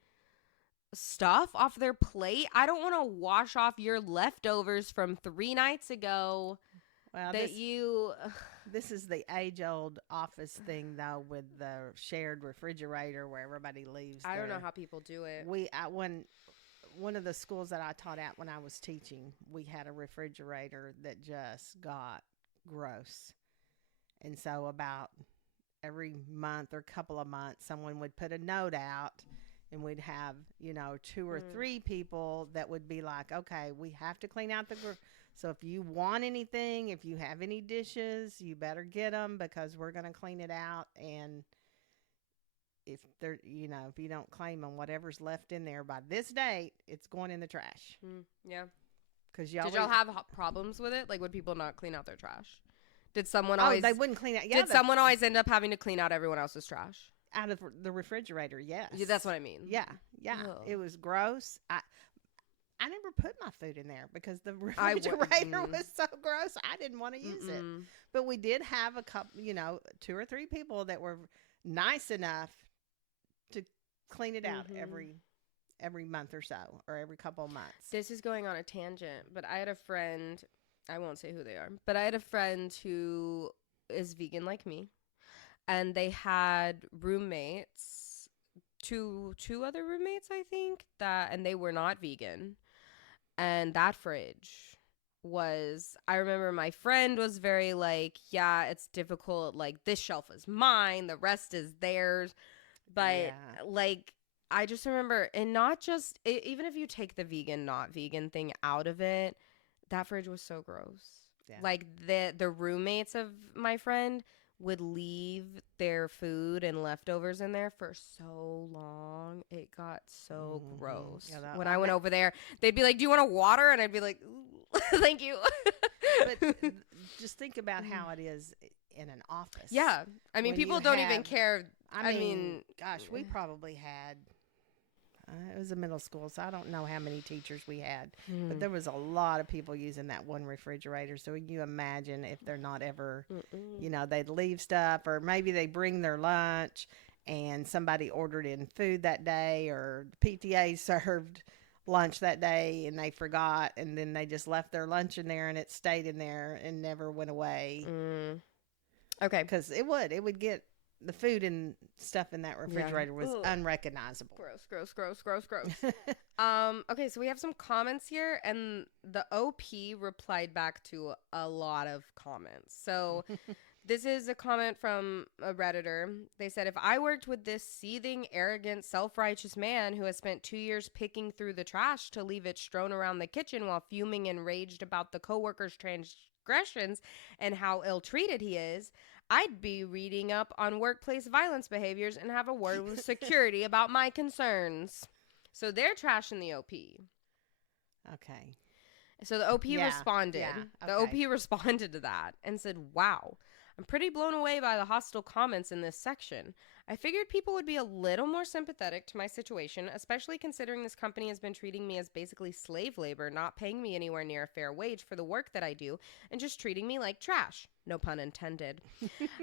stuff off their plate. I don't want to wash off your leftovers from 3 nights ago Well, that you. this is the age-old office thing, though, with the shared refrigerator where everybody leaves. I don't know how people do it. One of the schools that I taught at when I was teaching, we had a refrigerator that just got gross. And so about every month or couple of months, someone would put a note out, and we'd have, 2 or 3 people that would be like, okay, we have to clean out so if you want anything, if you have any dishes, you better get them because we're going to clean it out. And if they're, if you don't claim them, whatever's left in there by this date, it's going in the trash. Yeah. Did y'all have problems with it? Like, would people not clean out their trash? Did someone always? They wouldn't clean out. Yeah, did someone always end up having to clean out everyone else's trash? Out of the refrigerator? Yes. Yeah, that's what I mean. Yeah. Ugh. It was gross. I never put my food in there because the refrigerator was so gross. I didn't want to use it. But we did have a couple, 2 or 3 people that were nice enough to clean it out every month or so, or every couple of months. This is going on a tangent, but I had a friend, I won't say who they are, but I had a friend who is vegan like me, and they had roommates, two other roommates, I think, and they were not vegan. And that fridge I remember my friend was very like, yeah, it's difficult. Like, this shelf is mine, the rest is theirs. But like, I just remember, and not just, even if you take the vegan, not vegan thing out of it, that fridge was so gross. Yeah. Like, the roommates of my friend would leave their food and leftovers in there for so long. It got so gross. Yeah, when I went over there, they'd be like, do you want a water? And I'd be like, thank you. But just think about how it is in an office. Yeah. I mean, people don't even care. I mean, gosh, we probably had, it was a middle school, so I don't know how many teachers we had, but there was a lot of people using that one refrigerator. So you imagine if they're not ever, they'd leave stuff, or maybe they bring their lunch and somebody ordered in food that day, or PTA served lunch that day and they forgot, and then they just left their lunch in there and it stayed in there and never went away. Okay. Because it would get, the food and stuff in that refrigerator was unrecognizable. Gross. Okay, so we have some comments here, and the OP replied back to a lot of comments. So this is a comment from a Redditor. They said, if I worked with this seething, arrogant, self-righteous man who has spent 2 years picking through the trash to leave it strewn around the kitchen while fuming and enraged about the coworkers' transgressions and how ill-treated he is, I'd be reading up on workplace violence behaviors and have a word with security about my concerns. So they're trashing the OP. Okay. So the OP responded. Yeah, okay. The OP responded to that and said, wow, I'm pretty blown away by the hostile comments in this section. I figured people would be a little more sympathetic to my situation, especially considering this company has been treating me as basically slave labor, not paying me anywhere near a fair wage for the work that I do, and just treating me like trash. No pun intended.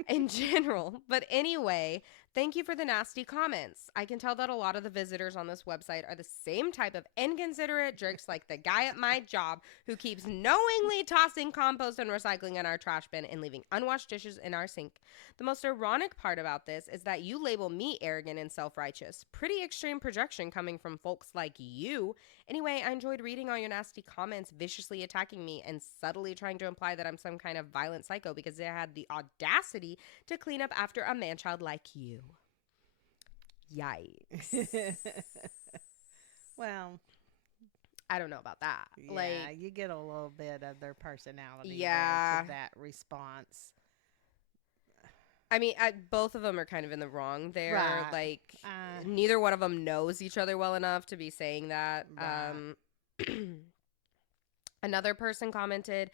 In general. But anyway, thank you for the nasty comments. I can tell that a lot of the visitors on this website are the same type of inconsiderate jerks like the guy at my job who keeps knowingly tossing compost and recycling in our trash bin and leaving unwashed dishes in our sink. The most ironic part about this is that you label me arrogant and self-righteous. Pretty extreme projection coming from folks like you. Anyway, I enjoyed reading all your nasty comments, viciously attacking me and subtly trying to imply that I'm some kind of violent psycho because they had the audacity to clean up after a man-child like you. Yikes. Well, I don't know about that. Yeah, you get a little bit of their personality to that response. I mean, both of them are kind of in the wrong there. Right. Like, neither one of them knows each other well enough to be saying that. Right. Another person commented,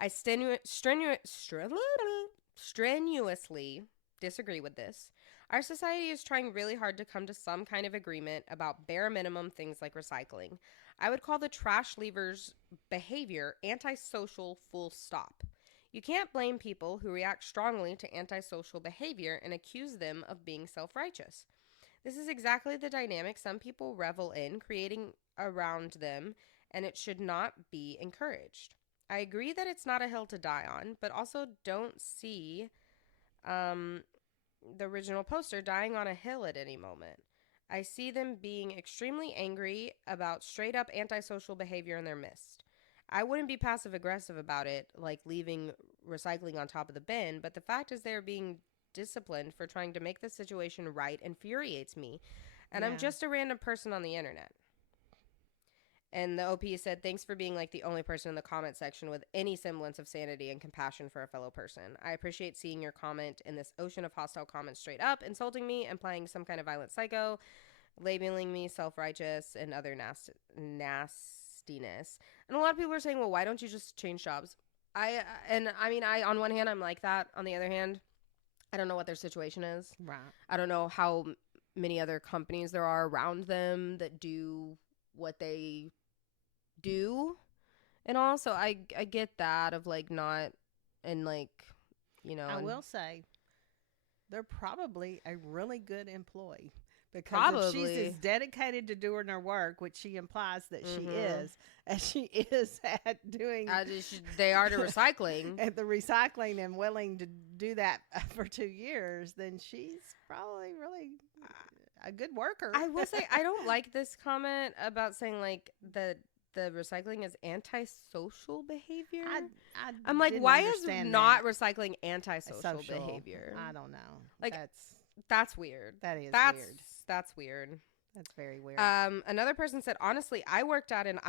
I strenuously disagree with this. Our society is trying really hard to come to some kind of agreement about bare minimum things like recycling. I would call the trash leavers' behavior antisocial, full stop. You can't blame people who react strongly to antisocial behavior and accuse them of being self-righteous. This is exactly the dynamic some people revel in, creating around them, and it should not be encouraged. I agree that it's not a hill to die on, but also don't see the original poster dying on a hill at any moment. I see them being extremely angry about straight up antisocial behavior in their midst. I wouldn't be passive aggressive about it, like leaving recycling on top of the bin, but the fact is they're being disciplined for trying to make the situation right infuriates me. And I'm just a random person on the internet. And the OP said, thanks for being like the only person in the comment section with any semblance of sanity and compassion for a fellow person. I appreciate seeing your comment in this ocean of hostile comments straight up, insulting me, implying some kind of violent psycho, labeling me self-righteous, and other nastiness. And a lot of people are saying, well, why don't you just change jobs? I on one hand, I'm like that. On the other hand, I don't know what their situation is. Right. I don't know how many other companies there are around them that do what they do and also I get that of like not and like I will say they're probably a really good employee because probably. if she's as dedicated to doing her work, which she implies that she is, as she is at doing they are to recycling at the recycling and willing to do that for 2 years, then she's probably really a good worker. I will say I don't like this comment about saying like the recycling is antisocial behavior. I'm like, why is not recycling antisocial behavior? I don't know. Like that's weird. That is weird. That's weird. That's very weird. Another person said, honestly, I worked at an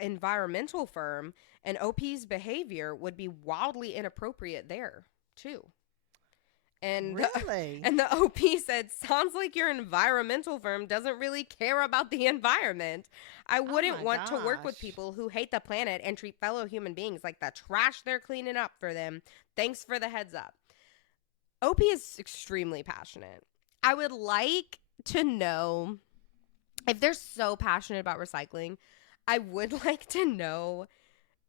environmental firm, and OP's behavior would be wildly inappropriate there too. And really? The OP said, sounds like your environmental firm doesn't really care about the environment. I wouldn't want to work with people who hate the planet and treat fellow human beings like the trash they're cleaning up for them. Thanks for the heads up. OP is extremely passionate. I would like to know if they're so passionate about recycling. I would like to know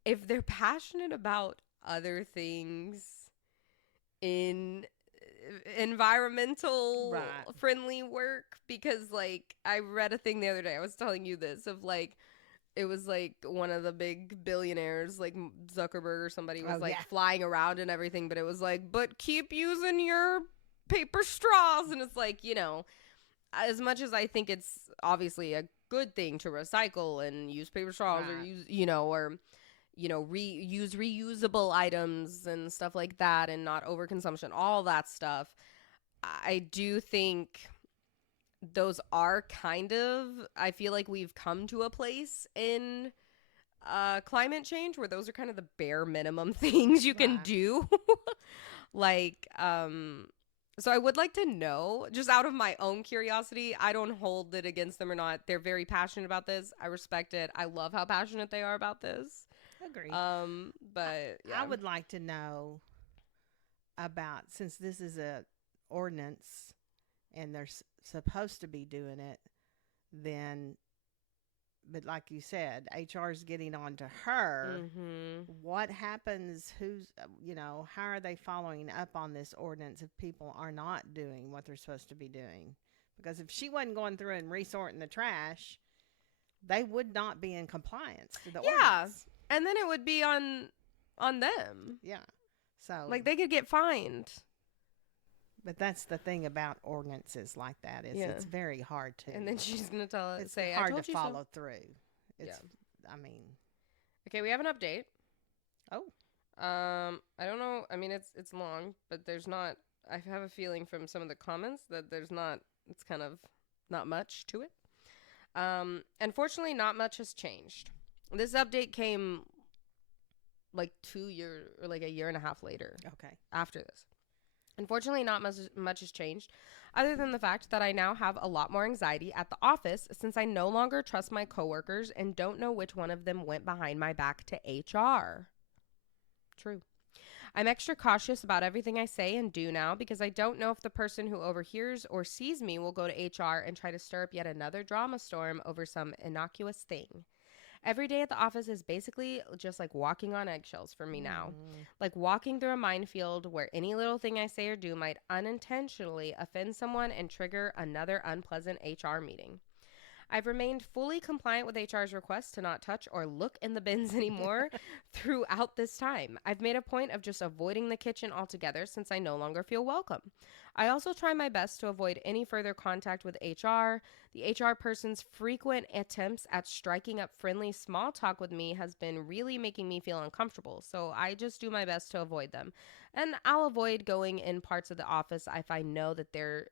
if they're passionate about other things in environmental friendly work, because like I read a thing the other day, I was telling you this, of like it was like one of the big billionaires like Zuckerberg or somebody was flying around and everything, but it was like, but keep using your paper straws. And it's like, as much as I think it's obviously a good thing to recycle and use paper straws or use use reusable items and stuff like that and not overconsumption, all that stuff, I do think those are I feel like we've come to a place in climate change where those are kind of the bare minimum things you can do. Like, so I would like to know, just out of my own curiosity, I don't hold it against them or not. They're very passionate about this. I respect it. I love how passionate they are about this. Agree. But yeah. I would like to know about, since this is a ordinance and they're supposed to be doing it, then, but like you said, HR is getting on to her. What happens? How are they following up on this ordinance if people are not doing what they're supposed to be doing? Because if she wasn't going through and resorting the trash, they would not be in compliance to the ordinance. And then it would be on them. Yeah. So like they could get fined. But that's the thing about ordinances like that is it's very hard to. And then she's gonna it's hard to follow through. It's Okay, we have an update. Oh. I don't know. I mean, it's long, but there's not. I have a feeling from some of the comments that there's not. It's kind of not much to it. Unfortunately, not much has changed. This update came like 2 years or like a year and a half later. Okay. After this. Unfortunately, not much has changed, other than the fact that I now have a lot more anxiety at the office since I no longer trust my coworkers and don't know which one of them went behind my back to HR. True. I'm extra cautious about everything I say and do now because I don't know if the person who overhears or sees me will go to HR and try to stir up yet another drama storm over some innocuous thing. Every day at the office is basically just like walking on eggshells for me now. Like walking through a minefield where any little thing I say or do might unintentionally offend someone and trigger another unpleasant HR meeting. I've remained fully compliant with HR's request to not touch or look in the bins anymore throughout this time. I've made a point of just avoiding the kitchen altogether since I no longer feel welcome. I also try my best to avoid any further contact with HR. The HR person's frequent attempts at striking up friendly small talk with me has been really making me feel uncomfortable, so I just do my best to avoid them. And I'll avoid going in parts of the office if I know that they're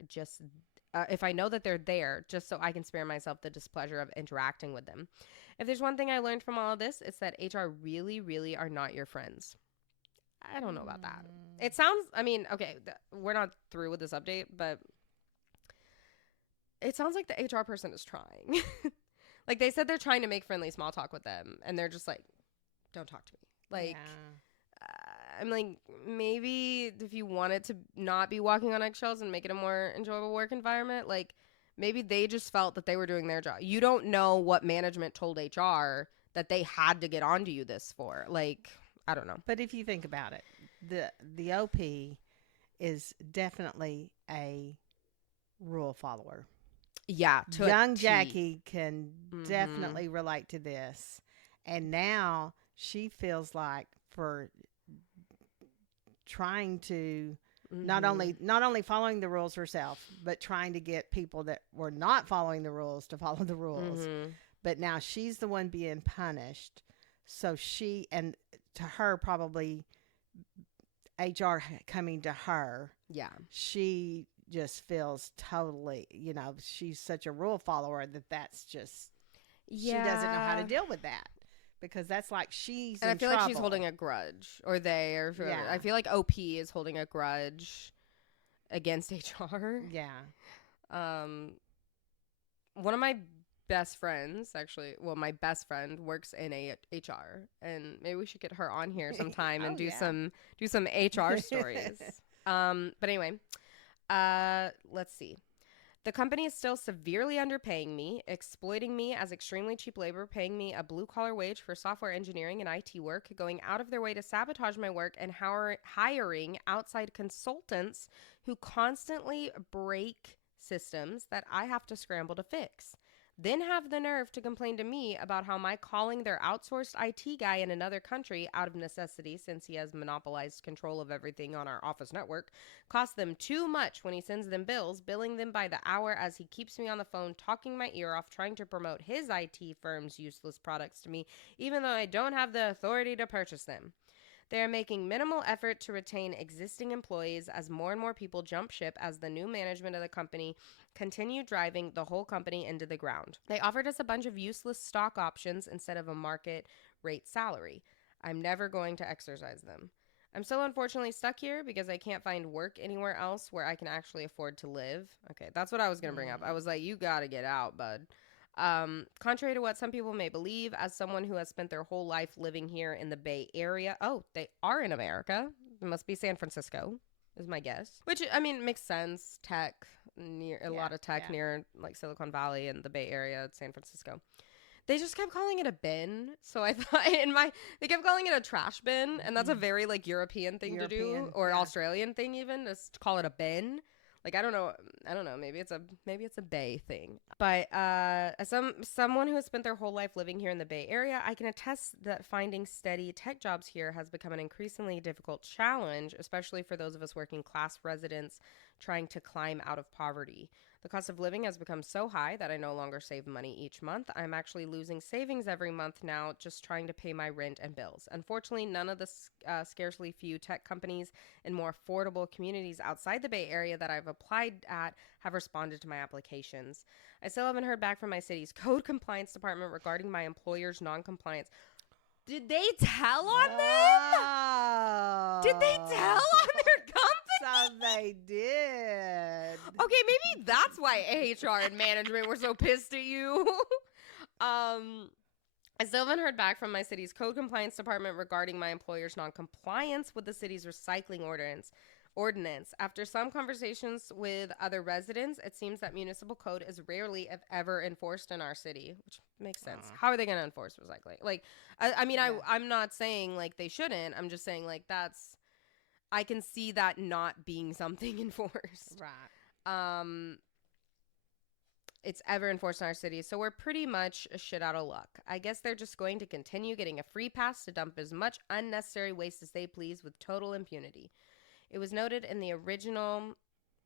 there, just so I can spare myself the displeasure of interacting with them. If there's one thing I learned from all of this, it's that HR really, really are not your friends. I don't know about that. It sounds, okay, we're not through with this update, but it sounds like the HR person is trying. Like they said they're trying to make friendly small talk with them, and they're just like, don't talk to me. Like, I'm like, maybe if you wanted to not be walking on eggshells and make it a more enjoyable work environment, like maybe they just felt that they were doing their job. You don't know what management told HR that they had to get onto you this for. Like, I don't know. But if you think about it, the OP is definitely a rule follower. Yeah. Young Jackie can definitely relate to this. And now she feels like for trying to not only following the rules herself, but trying to get people that were not following the rules to follow the rules. But now she's the one being punished. So she, and to her, probably HR coming to her. Yeah. She just feels totally, she's such a rule follower that's just, she doesn't know how to deal with that. Because that's like she's and in I feel trouble. like she's holding a grudge, or they, or whoever. Yeah. I feel like OP is holding a grudge against HR. Yeah. One of my best friends, actually, well, my best friend works in HR, and maybe we should get her on here sometime and do some HR stories. But anyway, let's see. The company is still severely underpaying me, exploiting me as extremely cheap labor, paying me a blue-collar wage for software engineering and IT work, going out of their way to sabotage my work, and hiring outside consultants who constantly break systems that I have to scramble to fix. Then have the nerve to complain to me about how my calling their outsourced IT guy in another country out of necessity, since he has monopolized control of everything on our office network, costs them too much when he sends them bills, billing them by the hour as he keeps me on the phone talking my ear off, trying to promote his IT firm's useless products to me, even though I don't have the authority to purchase them. They are making minimal effort to retain existing employees as more and more people jump ship as the new management of the company continue driving the whole company into the ground. They offered us a bunch of useless stock options instead of a market rate salary. I'm never going to exercise them. I'm still unfortunately stuck here because I can't find work anywhere else where I can actually afford to live. Okay, that's what I was going to bring up. I was like, you got to get out, bud. Contrary to what some people may believe, as someone who has spent their whole life living here in the Bay Area, they are in America. It must be San Francisco, is my guess. Which, makes sense. Tech, a lot of tech near like Silicon Valley and the Bay Area, San Francisco. They just kept calling it a bin. So I thought they kept calling it a trash bin. And that's a very like European thing to do, or Australian thing even, just call it a bin. Like, I don't know. Maybe it's a Bay thing. But as someone who has spent their whole life living here in the Bay Area, I can attest that finding steady tech jobs here has become an increasingly difficult challenge, especially for those of us working class residents trying to climb out of poverty. The cost of living has become so high that I no longer save money each month. I'm actually losing savings every month now just trying to pay my rent and bills. Unfortunately, none of the scarcely few tech companies in more affordable communities outside the Bay Area that I've applied at have responded to my applications. I still haven't heard back from my city's code compliance department regarding my employer's non-compliance. Did they tell on them? Did they tell on their company? So they did. Okay, maybe that's why HR and management were so pissed at you. I still haven't heard back from my city's code compliance department regarding my employer's non-compliance with the city's recycling ordinance. After some conversations with other residents, it seems that municipal code is rarely, if ever, enforced in our city, which makes sense. How are they going to enforce recycling? Like, I mean, I'm not saying like they shouldn't. I'm just saying like I can see that not being something enforced. Right. It's ever enforced in our city, so we're pretty much a shit out of luck. I guess they're just going to continue getting a free pass to dump as much unnecessary waste as they please with total impunity. It was noted in the original,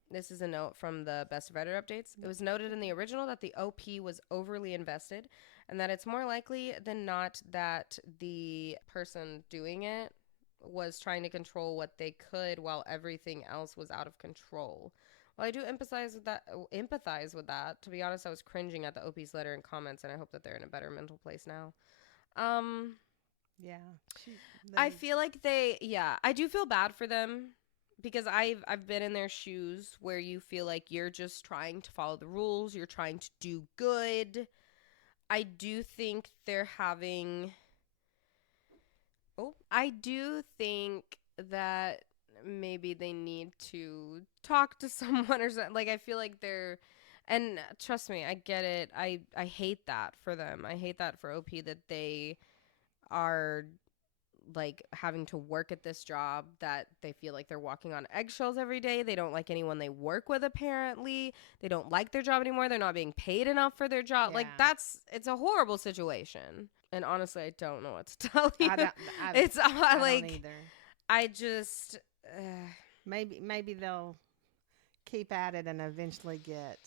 this is a note from the Best of Reddit updates. It was noted in the original that the OP was overly invested and that it's more likely than not that the person doing it was trying to control what they could while everything else was out of control. Well, I do empathize with that. To be honest, I was cringing at the OP's letter and comments, and I hope that they're in a better mental place now. Yeah. I feel like I do feel bad for them because I've been in their shoes where you feel like you're just trying to follow the rules, you're trying to do good. I do think I do think that maybe they need to talk to someone or something. Like, I feel like and trust me, I get it. I hate that for them. I hate that for OP that they are like having to work at this job that they feel like they're walking on eggshells every day. They don't like anyone they work with, apparently. They don't like their job anymore. They're not being paid enough for their job. Yeah. Like, it's a horrible situation. And honestly, I don't know what to tell you. I don't either. I just maybe they'll keep at it and eventually get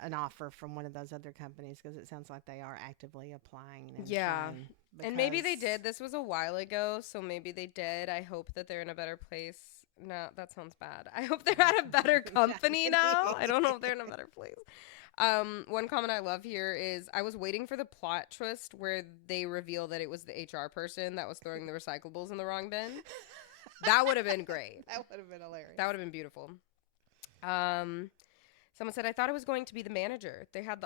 an offer from one of those other companies, because it sounds like they are actively applying. And maybe they did. This was a while ago, so maybe they did. I hope that they're in a better place. No, that sounds bad. I hope they're at a better company now. I don't know if they're in a better place. One comment I love here is, I was waiting for the plot twist where they reveal that it was the HR person that was throwing the recyclables in the wrong bin. That would have been great. That would have been hilarious. That would have been beautiful. Someone said, I thought it was going to be the manager. They had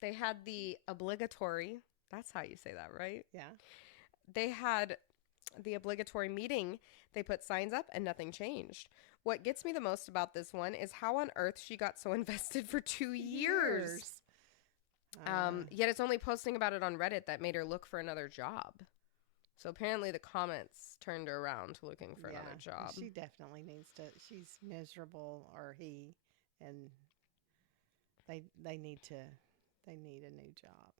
they had the obligatory, that's how you say that, right? Yeah. They had the obligatory meeting. They put signs up and nothing changed. What gets me the most about this one is how on earth she got so invested for 2 years. Yet it's only posting about it on Reddit that made her look for another job. So apparently the comments turned her around to looking for another job. She definitely needs to. She's miserable, or he, and they need a new job.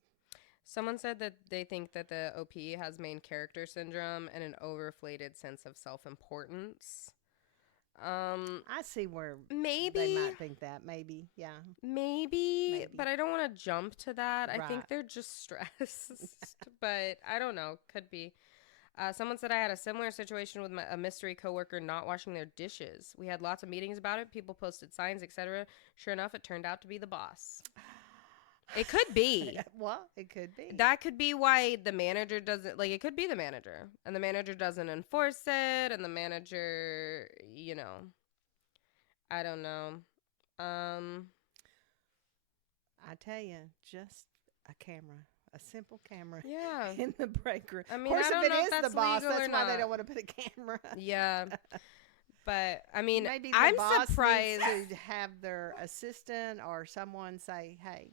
Someone said that they think that the OP has main character syndrome and an overinflated sense of self-importance. I see where maybe they might think that. Maybe, yeah. Maybe. But I don't want to jump to that. Right. I think they're just stressed. But I don't know. Could be. Someone said I had a similar situation with a mystery coworker not washing their dishes. We had lots of meetings about it. People posted signs, etc. Sure enough, it turned out to be the boss. It could be. Well, it could be. That could be why the manager doesn't, like, it could be the manager. And the manager doesn't enforce it. And the manager, I don't know. I tell you, just a camera. A simple camera in the break room. I mean, of course, I don't if know it if is that's the boss, legal or that's why they not. don't want to put a camera. Yeah. But, I mean, maybe the I'm boss surprised. needs to have their assistant or someone say, hey,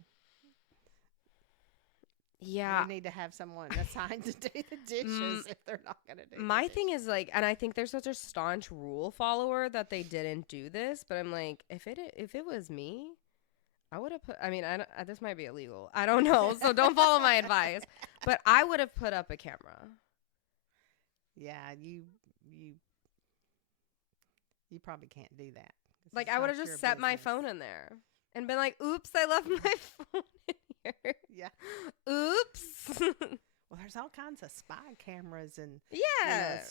yeah, we need to have someone assigned to do the dishes if they're not going to do my the thing dishes. is, like, and I think they're such a staunch rule follower that they didn't do this. But I'm like, if it was me, I would have put, I mean, this might be illegal. I don't know. So don't follow my advice. But I would have put up a camera. Yeah, you probably can't do that. Like, I would have just set my phone in there and been like, oops, I left my phone in here. Yeah. Oops. Well, there's all kinds of spy cameras and yeah,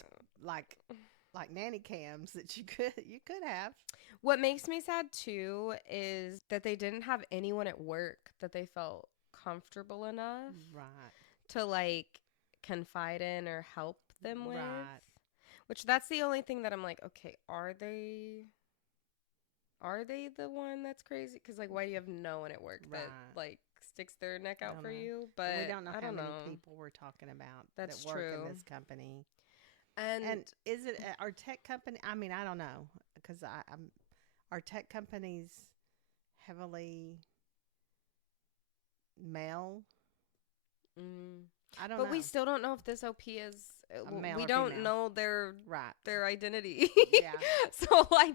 like nanny cams that you could have. What makes me sad too is that they didn't have anyone at work that they felt comfortable enough to, like, confide in or help them with. Which, that's the only thing that I'm like, okay, are they are they the one that's crazy? Because, like, why do you have no one at work that, like, sticks their neck out for you? But we don't know I how don't many know. people we're talking about That's that work true. in this company. And is it our tech company? I mean, I don't know, because I'm our tech companies heavily male. I don't know. But we still don't know if this OP is. Male We or don't female. know their identity. Yeah. So I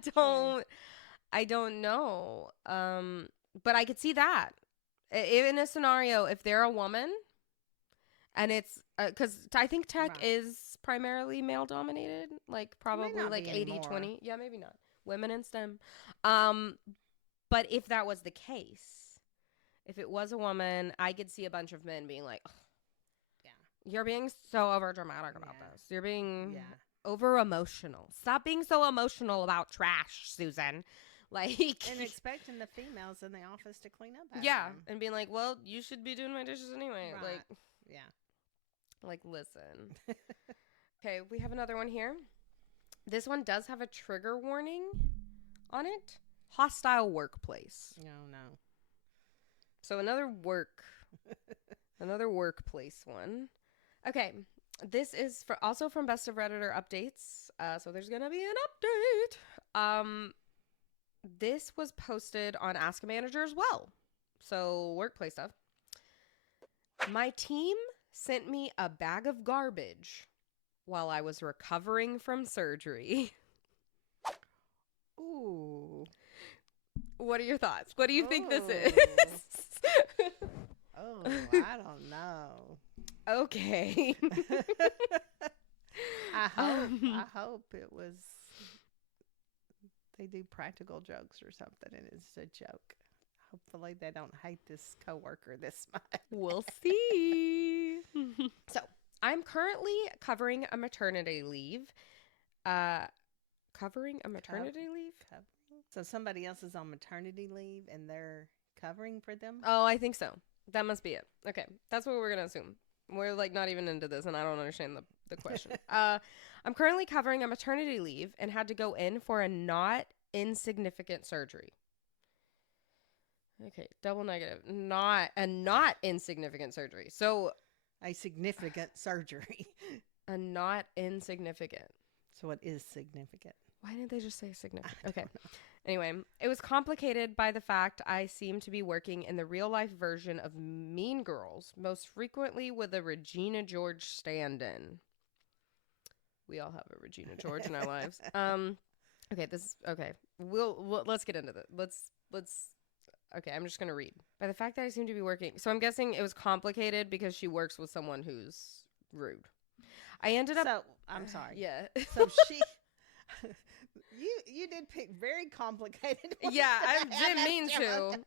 don't know. But I could see that in a scenario if they're a woman, and it's because I think tech is primarily male dominated, like probably like 80-20. Yeah, maybe not. Women in STEM. But if that was the case, if it was a woman, I could see a bunch of men being like, you're being so over dramatic about this. You're being over emotional. Stop being so emotional about trash, Susan. Like, and expecting the females in the office to clean up after them. And being like, well, you should be doing my dishes anyway. Right. Like, like, listen. Okay, we have another one here. This one does have a trigger warning on it. Hostile workplace. No. So another workplace one. Okay, this is also from Best of Redditor updates. So there's gonna be an update. This was posted on Ask a Manager as well. So workplace stuff. My team sent me a bag of garbage while I was recovering from surgery. Ooh. What are your thoughts? What do you think this is? Oh, I don't know. Okay. I hope it was. They do practical jokes or something, and it's a joke. Hopefully, they don't hate this coworker this much. We'll see. So, I'm currently covering a maternity leave. Covering a maternity leave? So somebody else is on maternity leave, and they're covering for them? Oh, I think so. That must be it. Okay, that's what we're gonna assume. We're like not even into this, and I don't understand the question. I'm currently covering a maternity leave and had to go in for a not insignificant surgery. Okay, double negative. Not insignificant surgery. So a significant surgery. A not insignificant. So it is significant. Why didn't they just say significant? Okay. Anyway, it was complicated by the fact I seem to be working in the real life version of Mean Girls, most frequently with a Regina George stand-in. We all have a Regina George in our lives. Okay. Let's get into this. Okay, I'm just going to read. By the fact that I seem to be working. So I'm guessing it was complicated because she works with someone who's rude. I ended up. So, I'm sorry. Yeah. So she. You did pick very complicated ones. Yeah, I didn't mean to.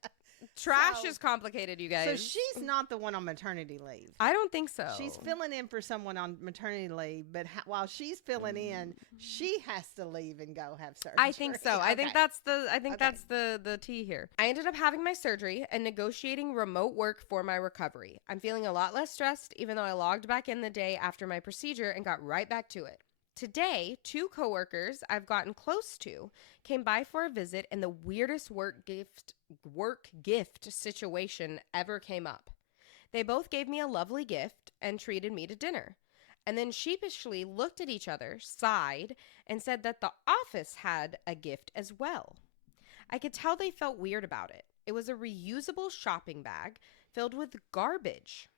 Trash is complicated, you guys. So she's not the one on maternity leave. I don't think so. She's filling in for someone on maternity leave, but while she's filling in, she has to leave and go have surgery. I think so. Okay. I think that's the tea here. I ended up having my surgery and negotiating remote work for my recovery. I'm feeling a lot less stressed, even though I logged back in the day after my procedure and got right back to it. Today, 2 coworkers I've gotten close to came by for a visit, and the weirdest work gift situation ever came up. They both gave me a lovely gift and treated me to dinner, and then sheepishly looked at each other, sighed, and said that the office had a gift as well. I could tell they felt weird about it. It was a reusable shopping bag filled with garbage,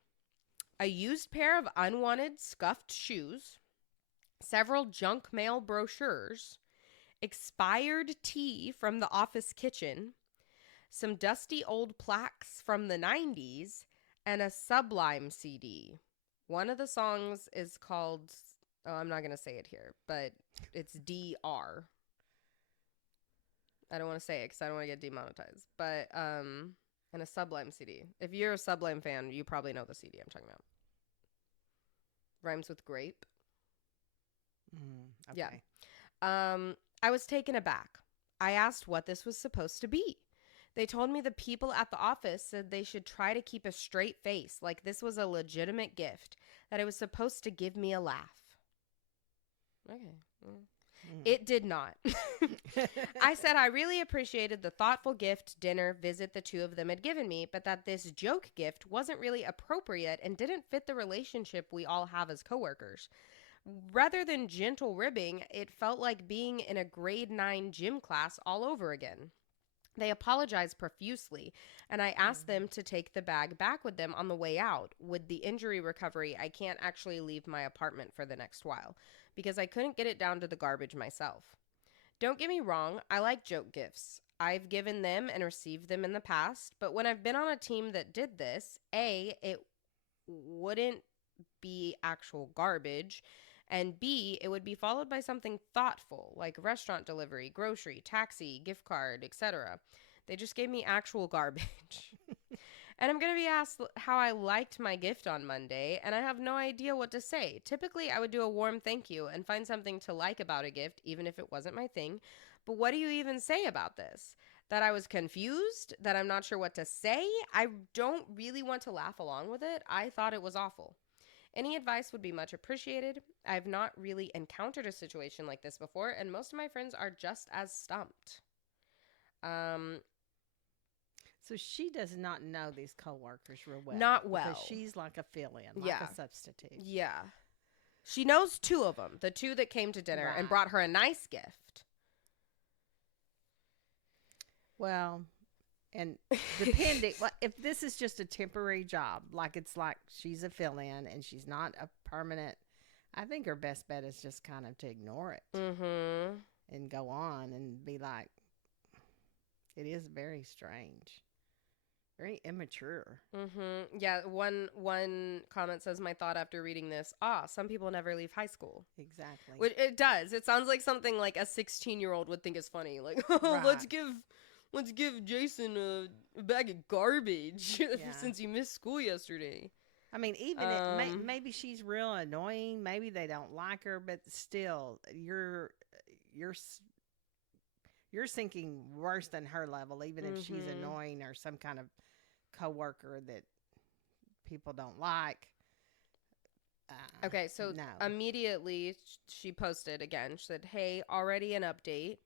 a used pair of unwanted scuffed shoes, several junk mail brochures, expired tea from the office kitchen, some dusty old plaques from the 90s, and a Sublime CD. One of the songs is called, I'm not going to say it here, but it's DR. I don't want to say it because I don't want to get demonetized. But, and a Sublime CD. If you're a Sublime fan, you probably know the CD I'm talking about. Rhymes with grape. Okay. Yeah. I was taken aback. I asked what this was supposed to be. They told me the people at the office said they should try to keep a straight face, like this was a legitimate gift, that it was supposed to give me a laugh. Okay. It did not. I said I really appreciated the thoughtful gift, dinner, visit the two of them had given me, but that this joke gift wasn't really appropriate and didn't fit the relationship we all have as coworkers. Rather than gentle ribbing, it felt like being in a grade 9 gym class all over again. They apologized profusely, and I asked them to take the bag back with them on the way out. With the injury recovery, I can't actually leave my apartment for the next while because I couldn't get it down to the garbage myself. Don't get me wrong, I like joke gifts. I've given them and received them in the past, but when I've been on a team that did this, A, it wouldn't be actual garbage, and B, it would be followed by something thoughtful, like restaurant delivery, grocery, taxi, gift card, etc. They just gave me actual garbage. And I'm going to be asked how I liked my gift on Monday, and I have no idea what to say. Typically, I would do a warm thank you and find something to like about a gift, even if it wasn't my thing. But what do you even say about this? That I was confused? That I'm not sure what to say? I don't really want to laugh along with it. I thought it was awful. Any advice would be much appreciated. I've not really encountered a situation like this before, and most of my friends are just as stumped. So she does not know these coworkers real well. Not well. Because she's like a fill-in, like a substitute. Yeah. She knows two of them, the two that came to dinner and brought her a nice gift. Well, and depending, if this is just a temporary job, like it's like she's a fill-in and she's not a permanent, I think her best bet is just kind of to ignore it and go on and be like, it is very strange. Very immature. Yeah, one comment says, my thought after reading this, some people never leave high school. Exactly. Which it does. It sounds like something like a 16-year-old would think is funny. Like, let's give Jason a bag of garbage since he missed school yesterday. I mean, even maybe she's real annoying. Maybe they don't like her, but still, you're sinking worse than her level, even if she's annoying or some kind of coworker that people don't like. Okay, so immediately she posted again. She said, hey, already an update.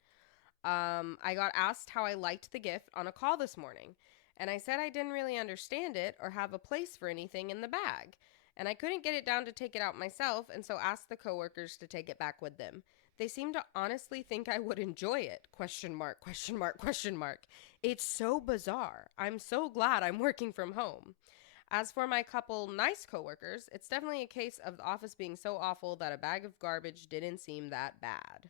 I got asked how I liked the gift on a call this morning, and I said I didn't really understand it or have a place for anything in the bag, and I couldn't get it down to take it out myself, and so asked the coworkers to take it back with them. They seem to honestly think I would enjoy it. ? It's so bizarre. I'm so glad I'm working from home. As for my couple nice coworkers, it's definitely a case of the office being so awful that a bag of garbage didn't seem that bad.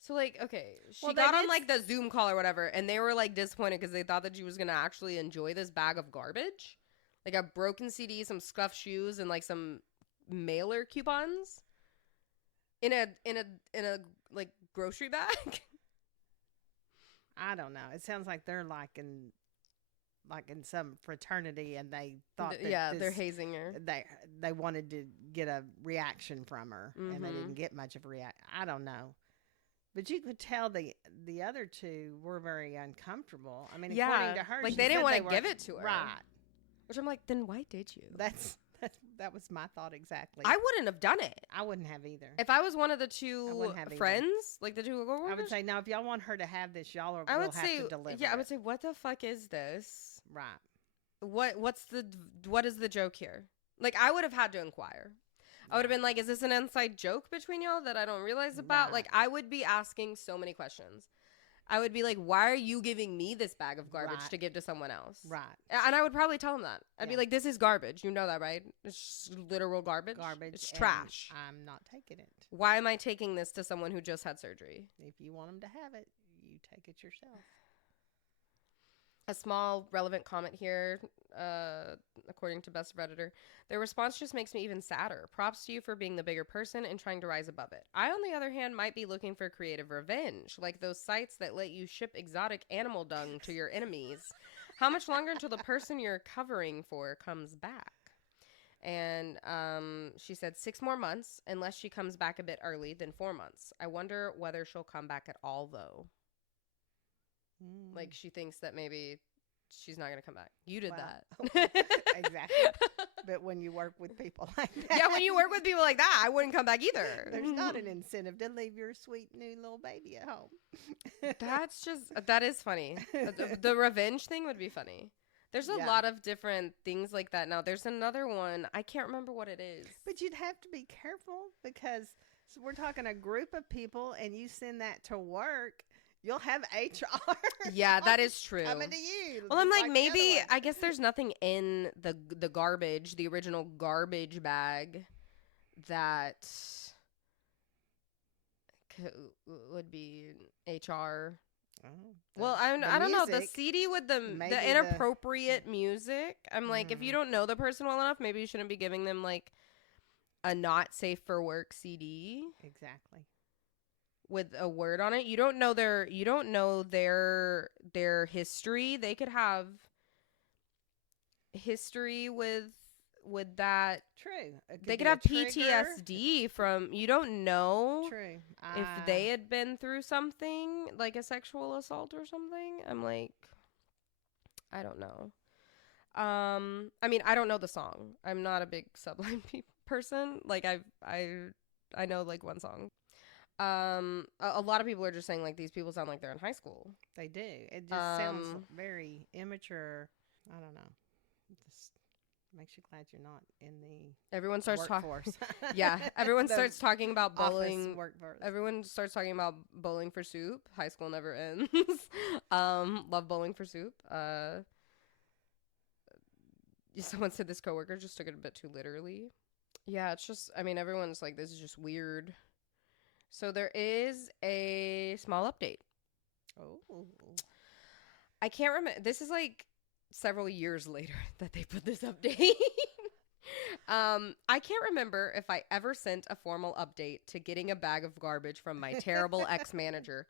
So, like, okay, she got on, like, the Zoom call or whatever, and they were, like, disappointed because they thought that she was going to actually enjoy this bag of garbage. Like, a broken CD, some scuffed shoes, and, like, some mailer coupons in a like, grocery bag. I don't know. It sounds like they're, like in some fraternity, and they thought that they're hazing her. They wanted to get a reaction from her, and they didn't get much of a reaction. I don't know. But you could tell the other two were very uncomfortable. I mean, according to her, like they didn't want to give it to her, right? Which I'm like, then why did you? That was my thought exactly. I wouldn't have done it. I wouldn't have either. If I was one of the two friends, like the two coworkers, I would say, no, if y'all want her to have this, y'all will have to deliver. Yeah, I would say, what the fuck is this? Right. What is the joke here? Like, I would have had to inquire. I would have been like, is this an inside joke between y'all that I don't realize about? Right. Like, I would be asking so many questions. I would be like, why are you giving me this bag of garbage to give to someone else? Right. And I would probably tell him that. I'd be like, this is garbage. You know that, right? It's literal garbage. It's trash. I'm not taking it. Why am I taking this to someone who just had surgery? If you want them to have it, you take it yourself. A small relevant comment here, according to Best Redditor. Their response just makes me even sadder. Props to you for being the bigger person and trying to rise above it. I, on the other hand, might be looking for creative revenge, like those sites that let you ship exotic animal dung to your enemies. How much longer until the person you're covering for comes back? And she said 6 more months, unless she comes back a bit early, then 4 months. I wonder whether she'll come back at all, though. Like, she thinks that maybe she's not going to come back. You did that. Exactly. But when you work with people like that. Yeah, when you work with people like that, I wouldn't come back either. There's not an incentive to leave your sweet new little baby at home. That is funny. The revenge thing would be funny. There's a lot of different things like that now. There's another one. I can't remember what it is. But you'd have to be careful because we're talking a group of people and you send that to work. You'll have HR. Yeah, that is true. Coming to you. Well, I'm like maybe, I guess there's nothing in the garbage, the original garbage bag that would be HR. Oh, well, I don't know. The CD with the inappropriate music. I'm like, if you don't know the person well enough, maybe you shouldn't be giving them like a not safe for work CD. Exactly. With a word on it. You don't know their history. They could have history with that. True. They could have PTSD from, you don't know. True. If they had been through something like a sexual assault or something. I'm like, I don't know. I mean, I don't know the song. I'm not a big Sublime person. Like I know like one song. A lot of people are just saying like these people sound like they're in high school. They do. It just sounds very immature. I don't know. It just makes you glad you're not in the everyone starts talking. Yeah, everyone starts talking about bowling. Workforce. Everyone starts talking about bowling for soup. High school never ends. Love bowling for soup. Someone said this coworker just took it a bit too literally. Yeah, it's just. I mean, everyone's like, this is just weird. So there is a small update. Oh. I can't remember. This is like several years later that they put this update. I can't remember if I ever sent a formal update to getting a bag of garbage from my terrible ex-manager.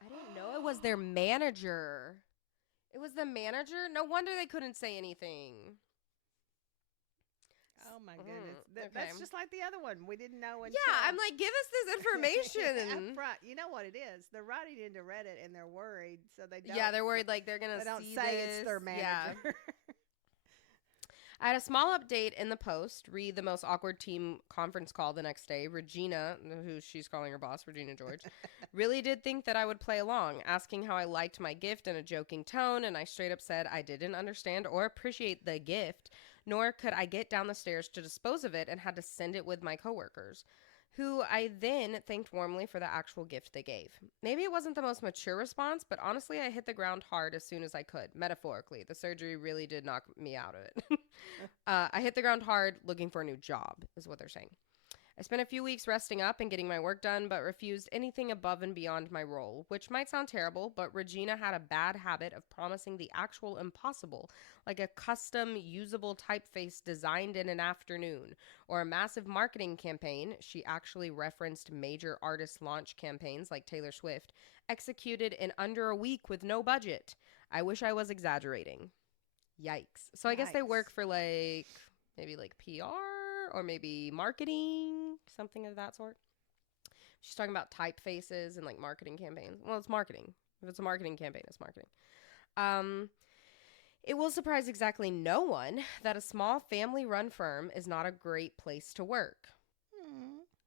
I didn't know it was their manager. It was the manager? No wonder they couldn't say anything. Oh my goodness. That's just like the other one. We didn't know until... Yeah, I'm like, give us this information. Up front. You know what it is? They're writing into Reddit and they're worried, so they don't... Yeah, they're worried like they're going to see say it's their manager. Yeah. I had a small update in the post. Read the most awkward team conference call the next day. Regina, who she's calling her boss, Regina George, really did think that I would play along, asking how I liked my gift in a joking tone, and I straight up said I didn't understand or appreciate the gift, nor could I get down the stairs to dispose of it and had to send it with my coworkers, who I then thanked warmly for the actual gift they gave. Maybe it wasn't the most mature response, but honestly, I hit the ground hard as soon as I could. Metaphorically, the surgery really did knock me out of it. I hit the ground hard looking for a new job, is what they're saying. I spent a few weeks resting up and getting my work done, but refused anything above and beyond my role, which might sound terrible, but Regina had a bad habit of promising the actual impossible, like a custom usable typeface designed in an afternoon, or a massive marketing campaign. She actually referenced major artist launch campaigns like Taylor Swift, executed in under a week with no budget. I wish I was exaggerating. Yikes. So I guess they work for like, maybe like PR or maybe marketing, something of that sort. She's talking about typefaces and like marketing campaigns. Well, it's marketing. If it's a marketing campaign, it's marketing. It will surprise exactly no one that a small family-run firm is not a great place to work.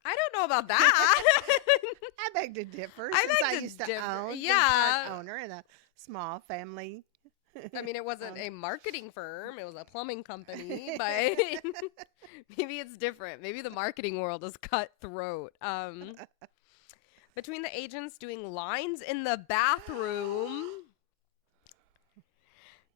I don't know about that. I beg to differ. I used to own, yeah, part owner in a small family. I mean, it wasn't a marketing firm. It was a plumbing company, but maybe it's different. Maybe the marketing world is cutthroat. Between the agents doing lines in the bathroom.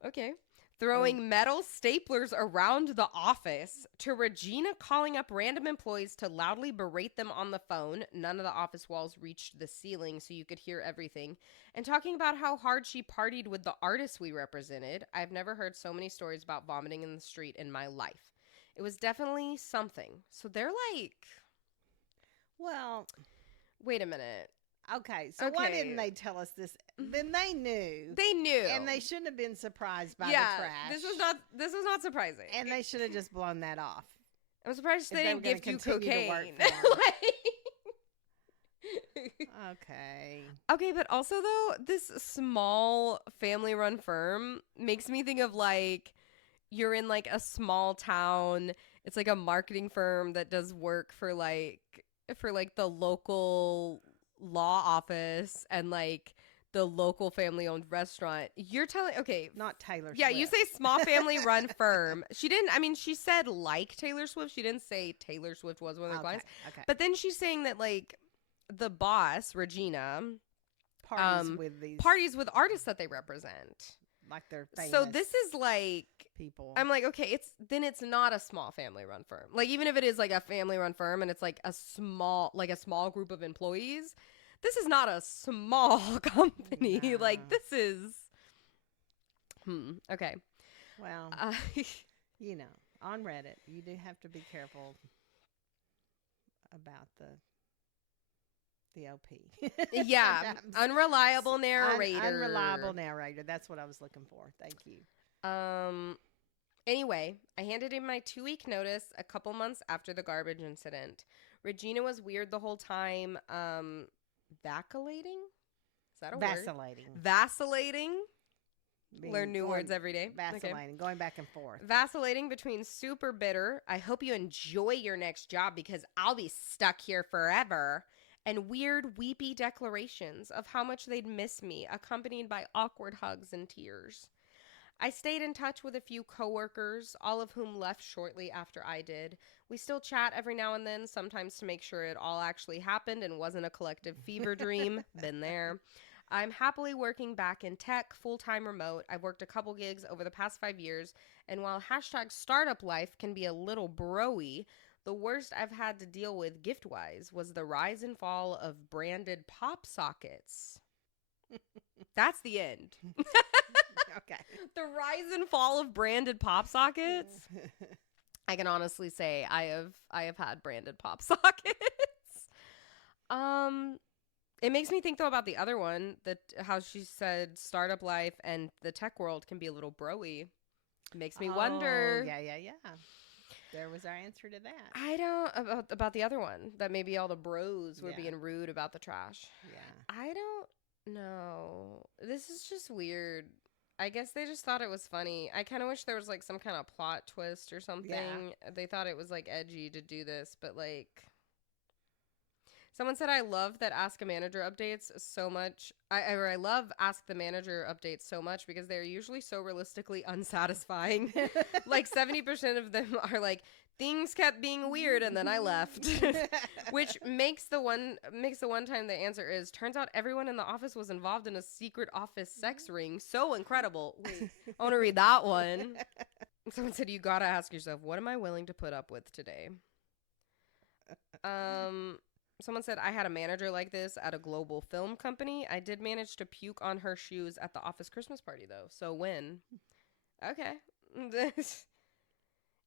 Okay. Throwing metal staplers around the office, to Regina calling up random employees to loudly berate them on the phone. None of the office walls reached the ceiling, so you could hear everything. And talking about how hard she partied with the artists we represented. I've never heard so many stories about vomiting in the street in my life. It was definitely something. So they're like... Well... Wait a minute. Okay, so why didn't they tell us this? Then they knew. They knew. And they shouldn't have been surprised by the trash. This was not surprising. And they should have just blown that off. I'm surprised they didn't gift you cocaine. Okay. Okay, but also though, this small family-run firm makes me think of like you're in like a small town. It's like a marketing firm that does work for like the local law office and like the local family-owned restaurant. You're telling okay, Not Taylor yeah, Swift. you say small family-run firm. She didn't. I mean, she said like Taylor Swift. She didn't say Taylor Swift was one of their Okay. clients. Okay. But then she's saying that like the boss Regina Parties with artists that they represent. like they're famous So this is like people. I'm like, okay, it's not a small family run firm. Like even if it is like a family run firm and it's like a small group of employees, this is not a small company. No. Like this is okay. Well, you know, on Reddit, you do have to be careful about the OP. Yeah, Sometimes. unreliable narrator. Unreliable narrator. That's what I was looking for. Thank you. Anyway, I handed in my 2-week notice a couple months after the garbage incident. Regina was weird the whole time. Vacillating? Is that a Vacillating. word? Vacillating. Learn new Going- words every day. Vacillating. Going back and forth. Vacillating between super bitter, I hope you enjoy your next job because I'll be stuck here forever, and weird, weepy declarations of how much they'd miss me, accompanied by awkward hugs and tears. I stayed in touch with a few coworkers, all of whom left shortly after I did. We still chat every now and then, sometimes to make sure it all actually happened and wasn't a collective fever dream. Been there. I'm happily working back in tech, full-time remote. I've worked a couple gigs over the past 5 years, and while hashtag startup life can be a little bro-y, the worst I've had to deal with gift-wise was the rise and fall of branded pop sockets. That's the end. Okay. The rise and fall of branded pop sockets. I can honestly say I have had branded pop sockets. It makes me think though about the other one, that how she said startup life and the tech world can be a little broy. Makes me wonder. Yeah. There was our answer to that. I don't about the other one, that maybe all the bros were Yeah. being rude about the trash. Yeah. I don't know. This is just weird. I guess they just thought it was funny. I kind of wish there was like some kind of plot twist or something. They thought it was like edgy to do this, but like someone said, I love that Ask a Manager updates so much. I love Ask the Manager updates so much because they're usually so realistically unsatisfying. Like 70% of them are like, things kept being weird and then I left. Which makes the one time the answer is, turns out everyone in the office was involved in a secret office sex ring. So incredible. Wait, I want to read that one. Someone said, you gotta ask yourself, what am I willing to put up with today? Someone said, I had a manager like this at a global film company. I did manage to puke on her shoes at the office Christmas party, though. So when? Okay.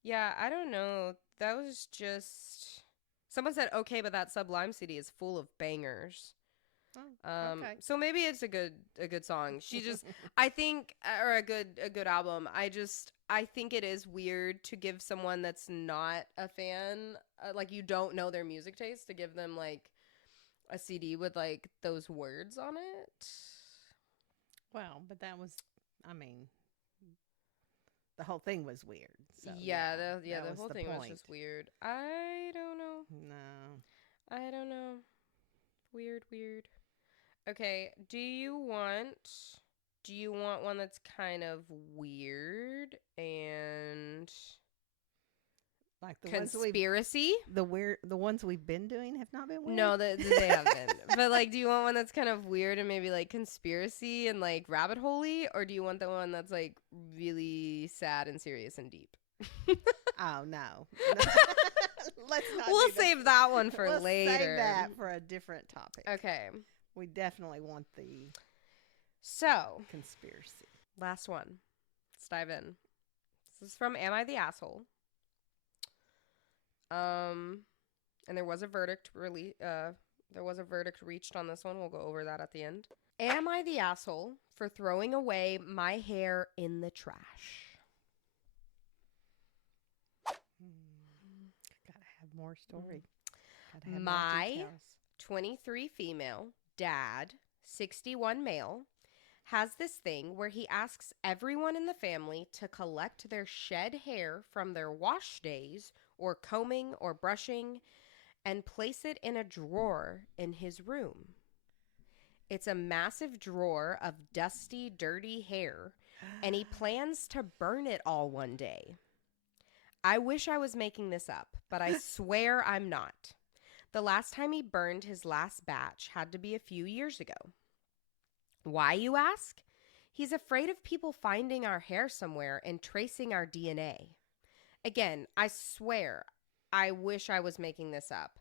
Yeah, I don't know. That was just... Someone said, okay, but that Sublime CD is full of bangers. Okay. So maybe it's a good song. She just, I think, or a good album. I think it is weird to give someone that's not a fan, like you don't know their music taste, to give them like a CD with like those words on it. Well, but that was, I mean, the whole thing was weird. So, The that whole the thing was point. just weird. I don't know. No. I don't know. Weird. Okay, do you want one that's kind of weird and Like the conspiracy? the ones we've been doing have not been weird. No, they haven't. But like, do you want one that's kind of weird and maybe like conspiracy and like rabbit hole-y, or do you want the one that's like really sad and serious and deep? Oh no. Let's not. We'll save that one for we'll later. Save that for a different topic. Okay. We definitely want the So, conspiracy. last one. Let's dive in. This is from Am I the Asshole? And there was a verdict reached on this one. We'll go over that at the end. Am I the asshole for throwing away my hair in the trash? Gotta have more story. Gotta have more My details. 23 female, dad, 61 male, has this thing where he asks everyone in the family to collect their shed hair from their wash days or combing or brushing and place it in a drawer in his room. It's a massive drawer of dusty, dirty hair, and he plans to burn it all one day. I wish I was making this up, but I swear I'm not. The last time he burned his last batch had to be a few years ago. Why, you ask? He's afraid of people finding our hair somewhere and tracing our DNA. Again, I swear, I wish I was making this up,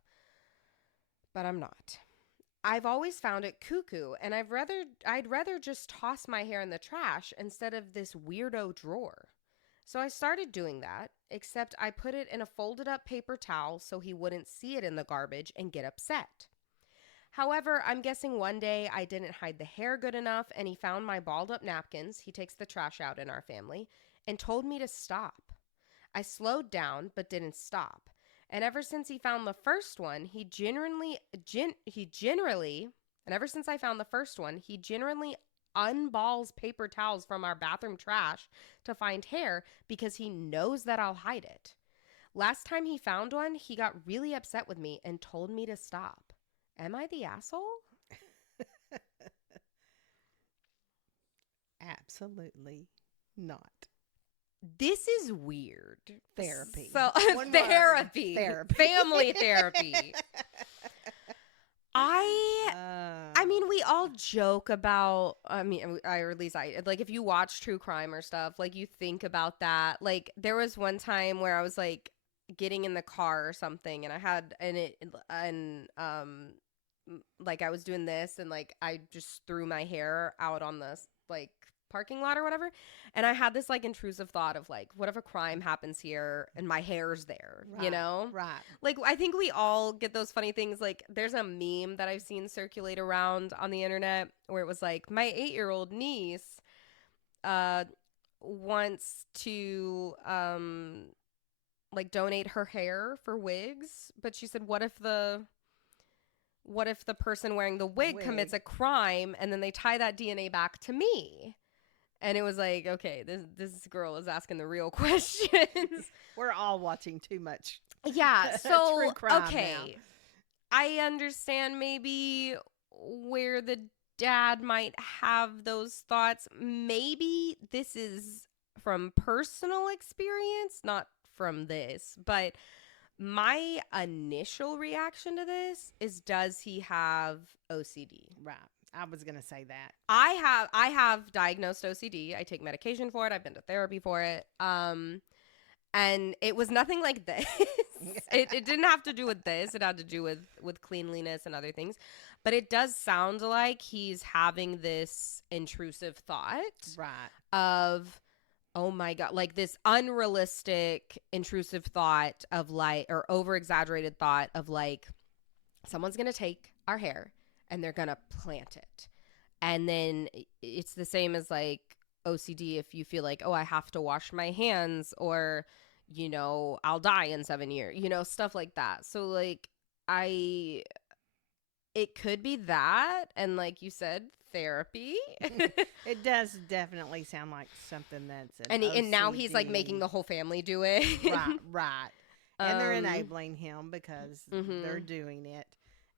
but I'm not. I've always found it cuckoo, and I'd rather just toss my hair in the trash instead of this weirdo drawer. So I started doing that, except I put it in a folded up paper towel so he wouldn't see it in the garbage and get upset. However, I'm guessing one day I didn't hide the hair good enough and he found my balled up napkins — he takes the trash out in our family — and told me to stop. I slowed down but didn't stop. And ever since I found the first one, he generally unballs paper towels from our bathroom trash to find hair because he knows that I'll hide it. Last time he found one, he got really upset with me and told me to stop. Am I the asshole? Absolutely not. This is weird. Therapy. So therapy. Family therapy. I mean, we all joke about, or at least I, like, if you watch true crime or stuff, like, you think about that. Like, there was one time where I was, like, getting in the car or something, and like, I was doing this, and, like, I just threw my hair out on the, like, parking lot or whatever, and I had this, like, intrusive thought of, like, what if a crime happens here and my hair's there, you know? Right. Like, I think we all get those funny things. Like, there's a meme that I've seen circulate around on the internet where it was like, my 8-year-old niece wants to like, donate her hair for wigs, but she said, what if the person wearing the wig commits a crime and then they tie that DNA back to me? And it was like, okay, this girl is asking the real questions. We're all watching too much. Yeah, so true crime okay. now. I understand maybe where the dad might have those thoughts. Maybe this is from personal experience, not from this, but my initial reaction to this is, does he have OCD? Right. I was going to say that. I have diagnosed OCD. I take medication for it. I've been to therapy for it. And it was nothing like this. It didn't have to do with this. It had to do with cleanliness and other things. But it does sound like he's having this intrusive thought. Right. Of, oh my God, like this unrealistic, intrusive thought of, like, or over-exaggerated thought of, like, someone's going to take our hair and they're going to plant it. And then it's the same as, like, OCD if you feel like, oh, I have to wash my hands, or, you know, I'll die in 7 years, you know, stuff like that. So, like, it could be that. And like you said, therapy. It does definitely sound like something that's and now he's, like, making the whole family do it. Right. And they're enabling him because they're doing it.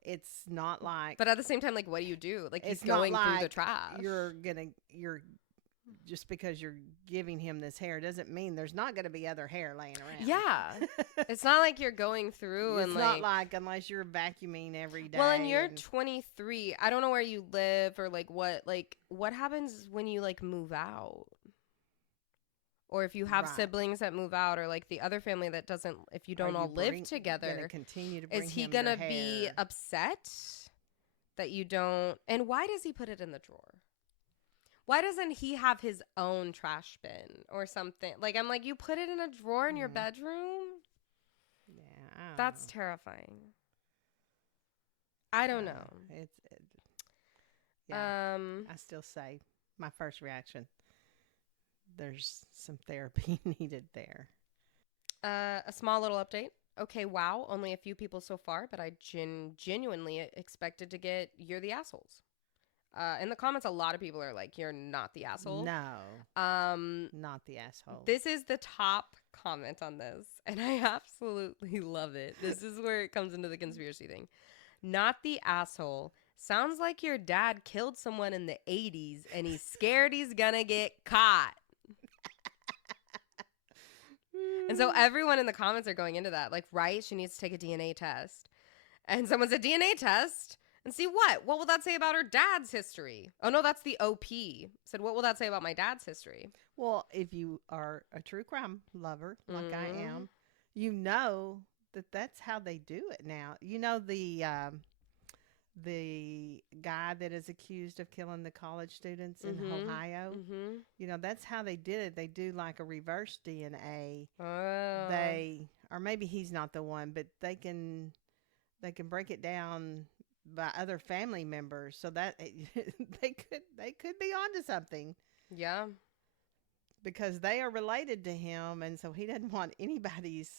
It's not like, but at the same time, like, what do you do? Like, he's going through the trash. You're just because you're giving him this hair doesn't mean there's not going to be other hair laying around. Yeah. It's not like you're going through it's and, not like unless you're vacuuming every day. Well, and you're 23. I don't know where you live or, like, what happens when you, like, move out? Or if you have siblings that move out, or, like, the other family that doesn't, if you don't all live together, continue to bring is he going to be upset that you don't? And why does he put it in the drawer? Why doesn't he have his own trash bin or something? Like, I'm like, you put it in a drawer in your bedroom? Yeah. That's terrifying. I don't know. I still say my first reaction, there's some therapy needed there. A small little update. Okay, wow, only a few people so far, but I genuinely expected to get "you're the assholes." In the comments, a lot of people are like, "You're not the asshole." No, Um, not the asshole. this is the top comment on this, and I absolutely love it. This is where it comes into the conspiracy thing. Not the asshole. Sounds like your dad killed someone in the 80s and he's scared he's gonna get caught. And so everyone in the comments are going into that. Like, right? She needs to take a DNA test. And someone said, DNA test? And see what? What will that say about her dad's history? Oh, no, that's the OP. Said, what will that say about my dad's history? Well, if you are a true crime lover like I am, you know that that's how they do it now. You know the guy that is accused of killing the college students in Ohio. You know, that's how they did it. They do like a reverse DNA. Oh. Or maybe he's not the one, but they can break it down by other family members, so that they could be onto something. Yeah. Because they are related to him, and so he doesn't want anybody's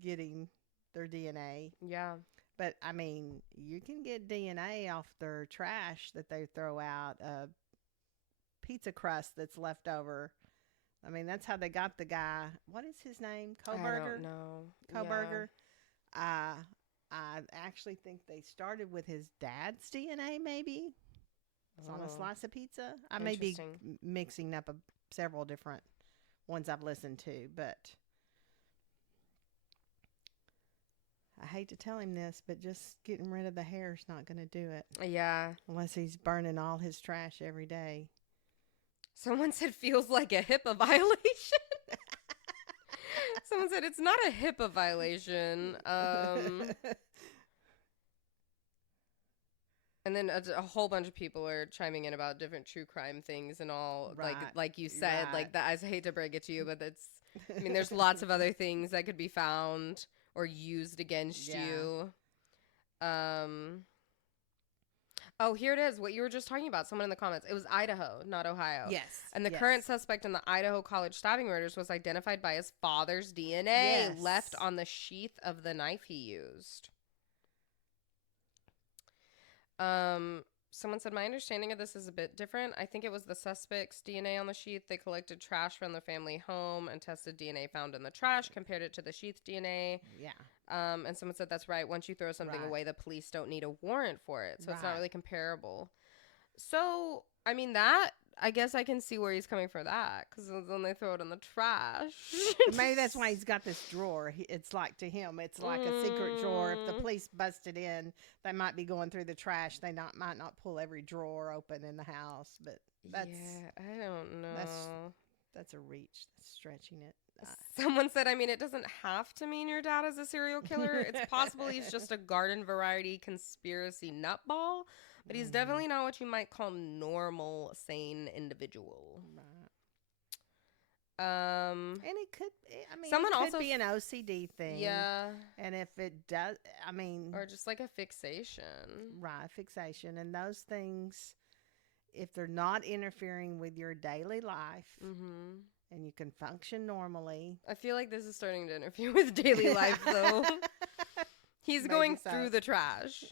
getting their DNA. Yeah. But, I mean, you can get DNA off their trash that they throw out, pizza crust that's left over. I mean, that's how they got the guy. What is his name? Koberger? I don't know. Koberger. Yeah. I actually think they started with his dad's DNA, maybe. It's on a slice of pizza. I may be mixing up several different ones I've listened to, but I hate to tell him this, but just getting rid of the hair is not going to do it. Yeah. Unless he's burning all his trash every day. Someone said feels like a HIPAA violation. Someone said it's not a HIPAA violation. And then a whole bunch of people are chiming in about different true crime things and all. Right. Like you said, like that. I hate to break it to you, but I mean, there's lots of other things that could be found or used against you. Oh, here it is. What you were just talking about. Someone in the comments. It was Idaho, not Ohio. Yes. And the current suspect in the Idaho college stabbing murders was identified by his father's DNA left on the sheath of the knife he used. Someone said, my understanding of this is a bit different. I think it was the suspect's DNA on the sheath. They collected trash from the family home and tested DNA found in the trash, compared it to the sheath DNA. Yeah. And someone said, that's right. Once you throw something away, the police don't need a warrant for it. So it's not really comparable. So, I mean, I guess I can see where he's coming for that, because then they throw it in the trash. Maybe that's why he's got this drawer. It's like, to him, it's like a secret drawer. If the police busted in, they might be going through the trash. They might not pull every drawer open in the house. But that's, I don't know. That's a reach. That's stretching it. Someone said, I mean, it doesn't have to mean your dad is a serial killer. It's possible he's just a garden variety conspiracy nutball. But he's definitely not what you might call normal, sane individual. And it could, I mean, someone it could also be an OCD thing. Yeah. And if it does, I mean. Or just like a fixation. Right, fixation. And those things, if they're not interfering with your daily life, and you can function normally. I feel like this is starting to interfere with daily life, though. He's going through the trash.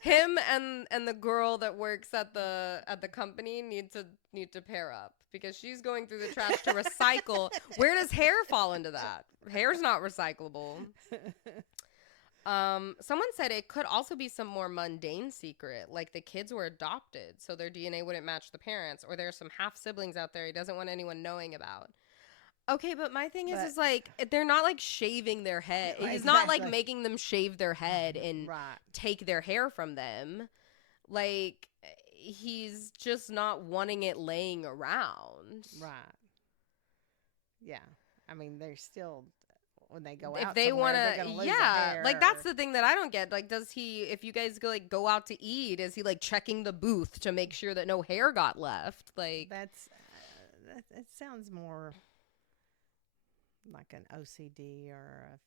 Him and the girl that works at the company need to pair up, because she's going through the trash to recycle. Where does hair fall into that? Hair's not recyclable. Someone said it could also be some more mundane secret, like the kids were adopted, so their DNA wouldn't match the parents, or there's some half siblings out there he doesn't want anyone knowing about. Okay, but my thing is like, they're not like shaving their head. He's not like making them shave their head and take their hair from them. Like, he's just not wanting it laying around. Right. Yeah. I mean, they're still, when they go out, if they want to, yeah, like that's the thing that I don't get. Like, does he, if you guys go out to eat, is he like checking the booth to make sure that no hair got left? Like, that's, it sounds more like an OCD or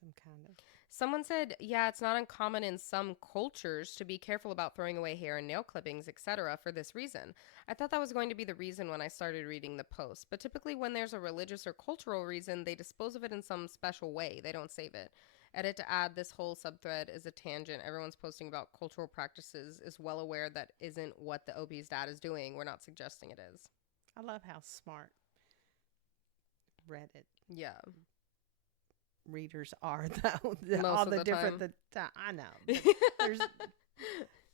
some kind of. Someone said, yeah, it's not uncommon in some cultures to be careful about throwing away hair and nail clippings, etc. for this reason. I thought that was going to be the reason when I started reading the post, but typically when there's a religious or cultural reason, they dispose of it in some special way. They don't save it. Edit to add, this whole subthread is a tangent. Everyone's posting about cultural practices is well aware that isn't what the OB's dad is doing. We're not suggesting it is. I love how smart Reddit Yeah. readers are, though. Most all of the the different. time. I know. But, there's,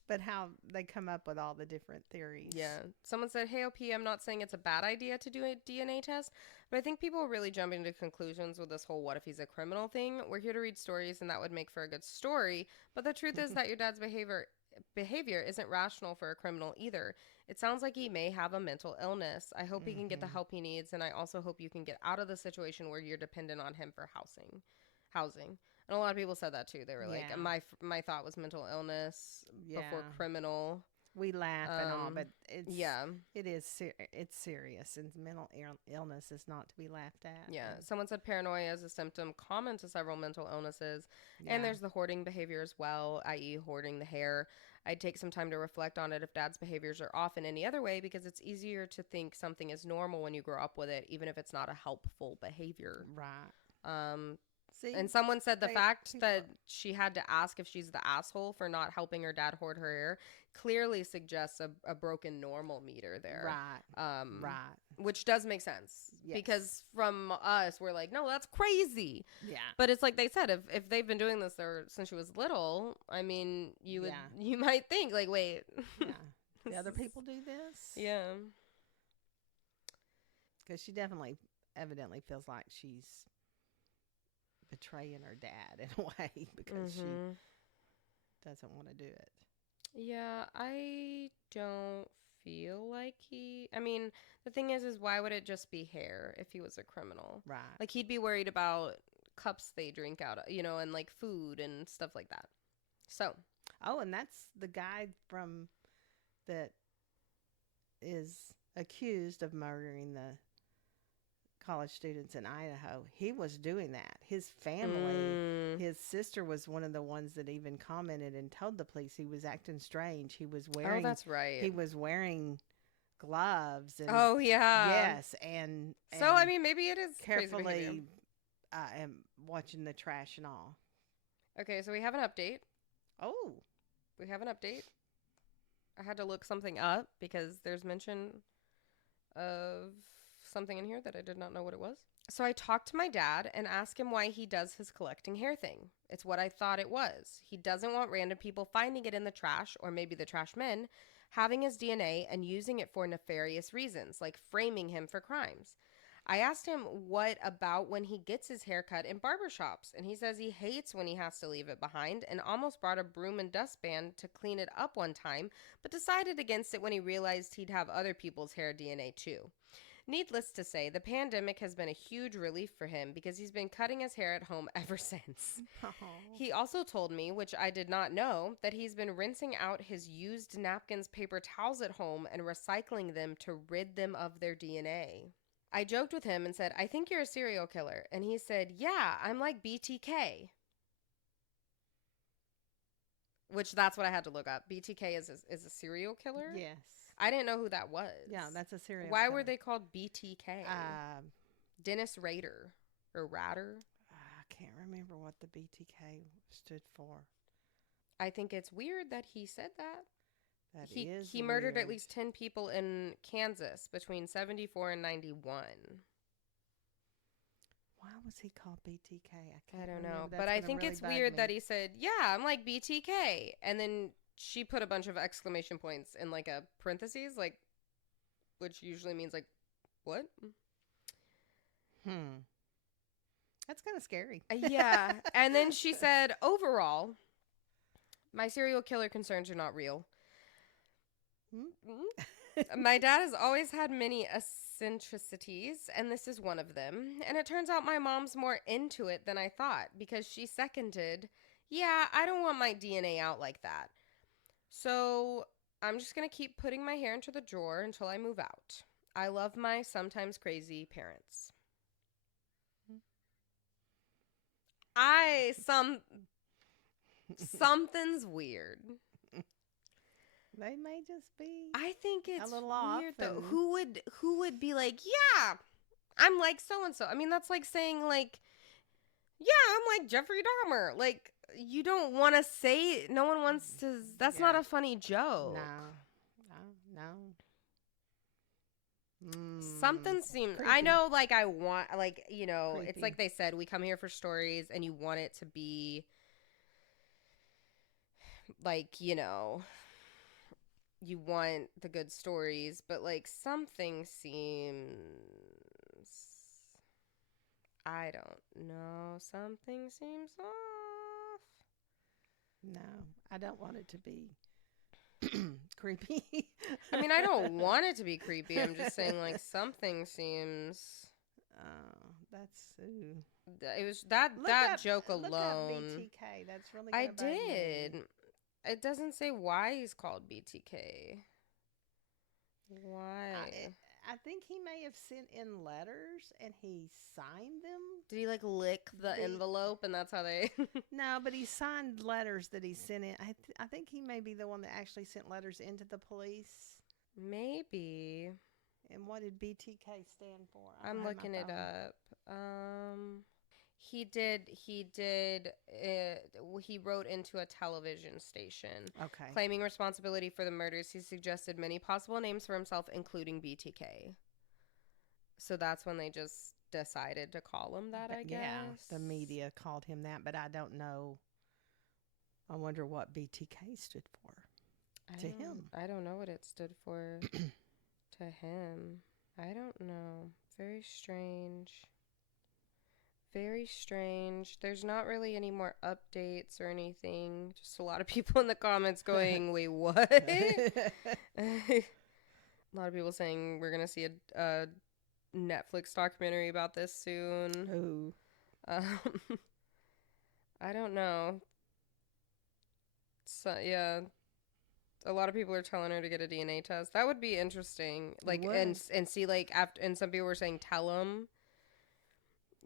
but how they come up with all the different theories. Yeah. Someone said, hey, OP, I'm not saying it's a bad idea to do a DNA test, but I think people are really jumping to conclusions with this whole what if he's a criminal thing. We're here to read stories, and that would make for a good story. But the truth is that your dad's behavior isn't rational for a criminal either. It sounds like he may have a mental illness. I hope he can get the help he needs, and I also hope you can get out of the situation where you're dependent on him for housing. And a lot of people said that too. They were like, my thought was mental illness before criminal. We laugh and all, but it's serious, and mental illness is not to be laughed at. Yeah. Someone said paranoia is a symptom common to several mental illnesses. And there's the hoarding behavior as well, i.e. hoarding the hair. I'd take some time to reflect on it if dad's behaviors are off in any other way, because it's easier to think something is normal when you grow up with it, even if it's not a helpful behavior. Right. And someone said the fact that she had to ask if she's the asshole for not helping her dad hoard her hair clearly suggests a broken normal meter there. Right. Right. Which does make sense. Yes. Because from us, we're like, no, that's crazy. Yeah. But it's like they said, if they've been doing this since she was little, I mean, you might think like, wait. Yeah. The other people do this? Yeah. Because she evidently feels like she's betraying her dad in a way, because she doesn't want to do it. Yeah, I don't feel like I mean, the thing is why would it just be hair if he was a criminal? Right. Like, he'd be worried about cups they drink out of, and like food and stuff like that. So. Oh, and that's the guy that is accused of murdering the college students in Idaho. He was doing that. His family, his sister was one of the ones that even commented and told the police he was acting strange. He was wearing. Oh, that's right. He was wearing gloves. And, oh yeah. Yes, and so I mean, maybe it is carefully watching the trash and all. Okay, so we have an update. Oh, we have an update. I had to look something up because there's mention of something in here that I did not know what it was. So I talked to my dad and asked him why he does his collecting hair thing. It's what I thought it was. He doesn't want random people finding it in the trash, or maybe the trash men, having his DNA and using it for nefarious reasons, like framing him for crimes. I asked him what about when he gets his hair cut in barbershops, and he says he hates when he has to leave it behind and almost brought a broom and dustpan to clean it up one time, but decided against it when he realized he'd have other people's hair DNA too. Needless to say, the pandemic has been a huge relief for him because he's been cutting his hair at home ever since. Oh. He also told me, which I did not know, that he's been rinsing out his used napkins, paper towels at home and recycling them to rid them of their DNA. I joked with him and said, I think you're a serial killer. And he said, yeah, I'm like BTK. Which that's what I had to look up. BTK is a serial killer? Yes. I didn't know who that was. Yeah, that's a serial Why killer. were they called BTK? Dennis Rader or Rader? I can't remember what the BTK stood for. I think it's weird that he said that. He weird. murdered at least 10 people in Kansas between 74 and 91. Why was he called BTK? I don't know. But I think it's weird that he said, yeah, I'm like BTK. And then she put a bunch of exclamation points in like a parentheses, like, which usually means like, what? That's kind of scary. Yeah. And then she said, overall, my serial killer concerns are not real. My dad has always had many eccentricities, and this is one of them. And it turns out my mom's more into it than I thought, because she seconded, yeah, I don't want my DNA out like that. So I'm just going to keep putting my hair into the drawer until I move out. I love my sometimes crazy parents. Something's weird. They may just be. I think it's a little weird off. though. Who would be like, yeah, I'm like so and so. I mean, that's like saying like, yeah, I'm like Jeffrey Dahmer. Like, you don't want to say. No one wants to. That's not a funny joke. No. Something seems. Creepy. I know. Like I want. Like you know. Creepy. It's like they said. We come here for stories, and you want it to be. Like you know. You want the good stories, but like something seems. I don't know. Something seems off. No, I don't want it to be creepy. I mean, I don't want it to be creepy. I'm just saying, like, something seems. Oh, that's ooh. It was that joke alone. Look up BTK. That's really. I did. It doesn't say why he's called BTK. Why? I think he may have sent in letters and he signed them. Did he like lick the envelope and that's how they? No, but he signed letters that he sent in. I think he may be the one that actually sent letters into the police. Maybe. And what did BTK stand for? I'm looking it up. He wrote into a television station. Okay. Claiming responsibility for the murders, he suggested many possible names for himself, including BTK. So that's when they just decided to call him that, I guess. Yeah, the media called him that, but I don't know. I wonder what BTK stood for to him. I don't know what it stood for to him. I don't know. Very strange. Very strange. There's not really any more updates or anything. Just a lot of people in the comments going, wait, what? A lot of people saying we're going to see a Netflix documentary about this soon. Ooh. I don't know. So, yeah. A lot of people are telling her to get a DNA test. That would be interesting. Like, and see, like, after, and some people were saying, tell him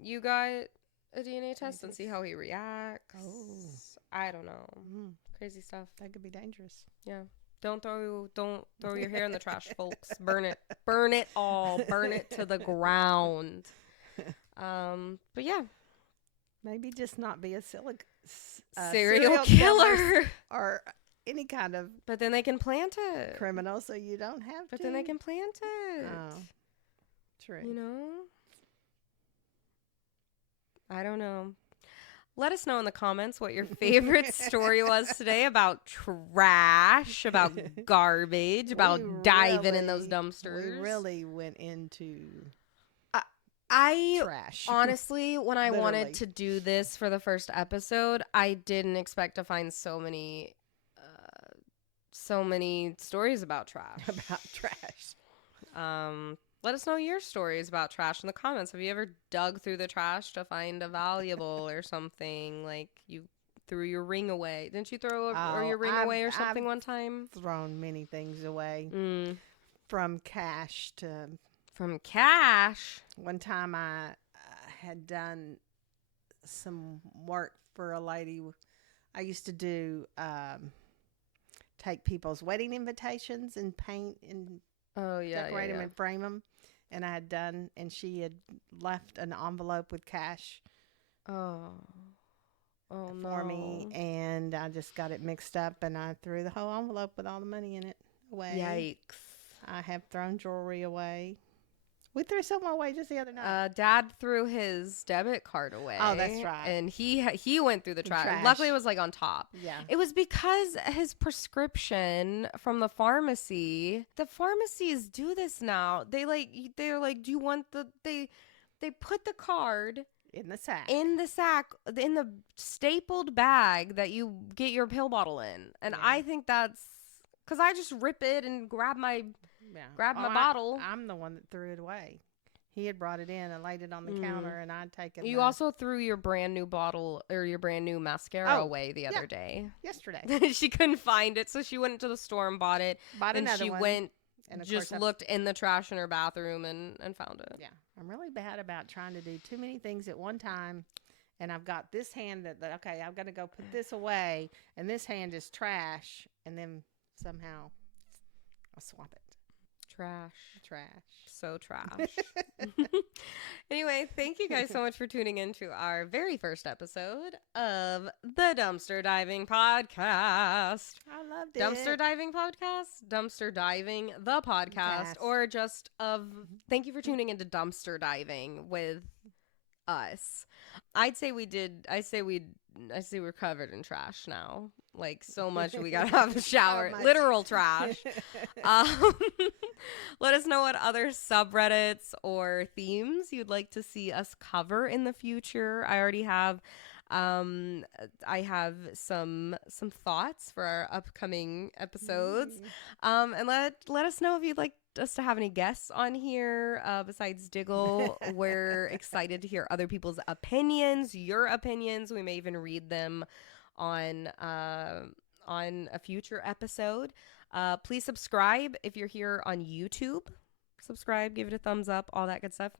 you got a DNA test and see how he reacts. Oh. I don't know. Crazy stuff. That could be dangerous. Yeah. Don't throw your hair in the trash, folks. Burn it. Burn it all. Burn it to the ground. But yeah. Maybe just not be a serial killer. Or any kind of But then they can plant it. criminal, so you don't have to. But then they can plant it. Oh, true. You know? I don't know. Let us know in the comments what your favorite story was today about trash, about garbage, about diving in those dumpsters. We really went into I trash. honestly, when I wanted to do this for the first episode, I didn't expect to find so many stories about trash. Let us know your stories about trash in the comments. Have you ever dug through the trash to find a valuable or something? Like you threw your ring away. Didn't you throw your ring away or something one time? Thrown many things away. From cash to... From cash? One time I had done some work for a lady. I used to do... take people's wedding invitations and paint and decorate them and frame them. And I had done, and she had left an envelope with cash for me. And I just got it mixed up, and I threw the whole envelope with all the money in it away. Yikes. I have thrown jewelry away. We threw someone away just the other night. Dad threw his debit card away. Oh, that's right. And he went through the trash. Luckily, it was like on top. Yeah. It was because his prescription from the pharmacy. The pharmacies do this now. They're like, do you want they put the card in the sack, in the stapled bag that you get your pill bottle in. And I think that's because I just rip it and grab my bottle. I'm the one that threw it away. He had brought it in and laid it on the counter, and I'd taken. You also threw your brand new bottle or your brand new mascara away the other day. Yesterday. She couldn't find it, so she went to the store and bought it. Another one. She went, and just looked in the trash in her bathroom and found it. Yeah, I'm really bad about trying to do too many things at one time, and I've got this hand that okay, I'm gonna go put this away, and this hand is trash, and then somehow I'll swap it. Trash. So trash. Anyway, thank you guys so much for tuning in to our very first episode of the Dumpster Diving Podcast. I loved it. Dumpster Diving Podcast, Dumpster Diving the Podcast, Yes. or just thank you for tuning into Dumpster Diving with us. I say we're covered in trash now. Like, so much we gotta have a shower. So Literal trash. Let us know what other subreddits or themes you'd like to see us cover in the future. I already have I have some thoughts for our upcoming episodes. And let us know if you'd like us to have any guests on here besides Diggle. We're excited to hear other people's opinions, your opinions. We may even read them on a future episode. Please subscribe if you're here on YouTube. Subscribe, give it a thumbs up, all that good stuff.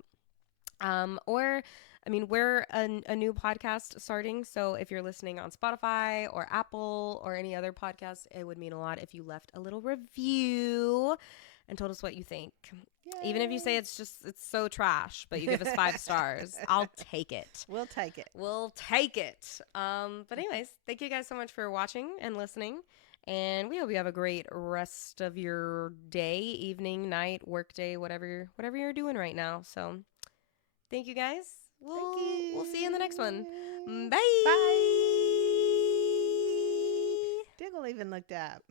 We're a new podcast starting, so if you're listening on Spotify or Apple or any other podcast, it would mean a lot if you left a little review and told us what you think. Yay. Even if you say it's so trash, but you give us 5 stars, I'll take it. We'll take it. But anyways, thank you guys so much for watching and listening, and we hope you have a great rest of your day, evening, night, work day, whatever you're doing right now. So thank you guys. We'll see you in the next one. Bye. Diggle even looked up.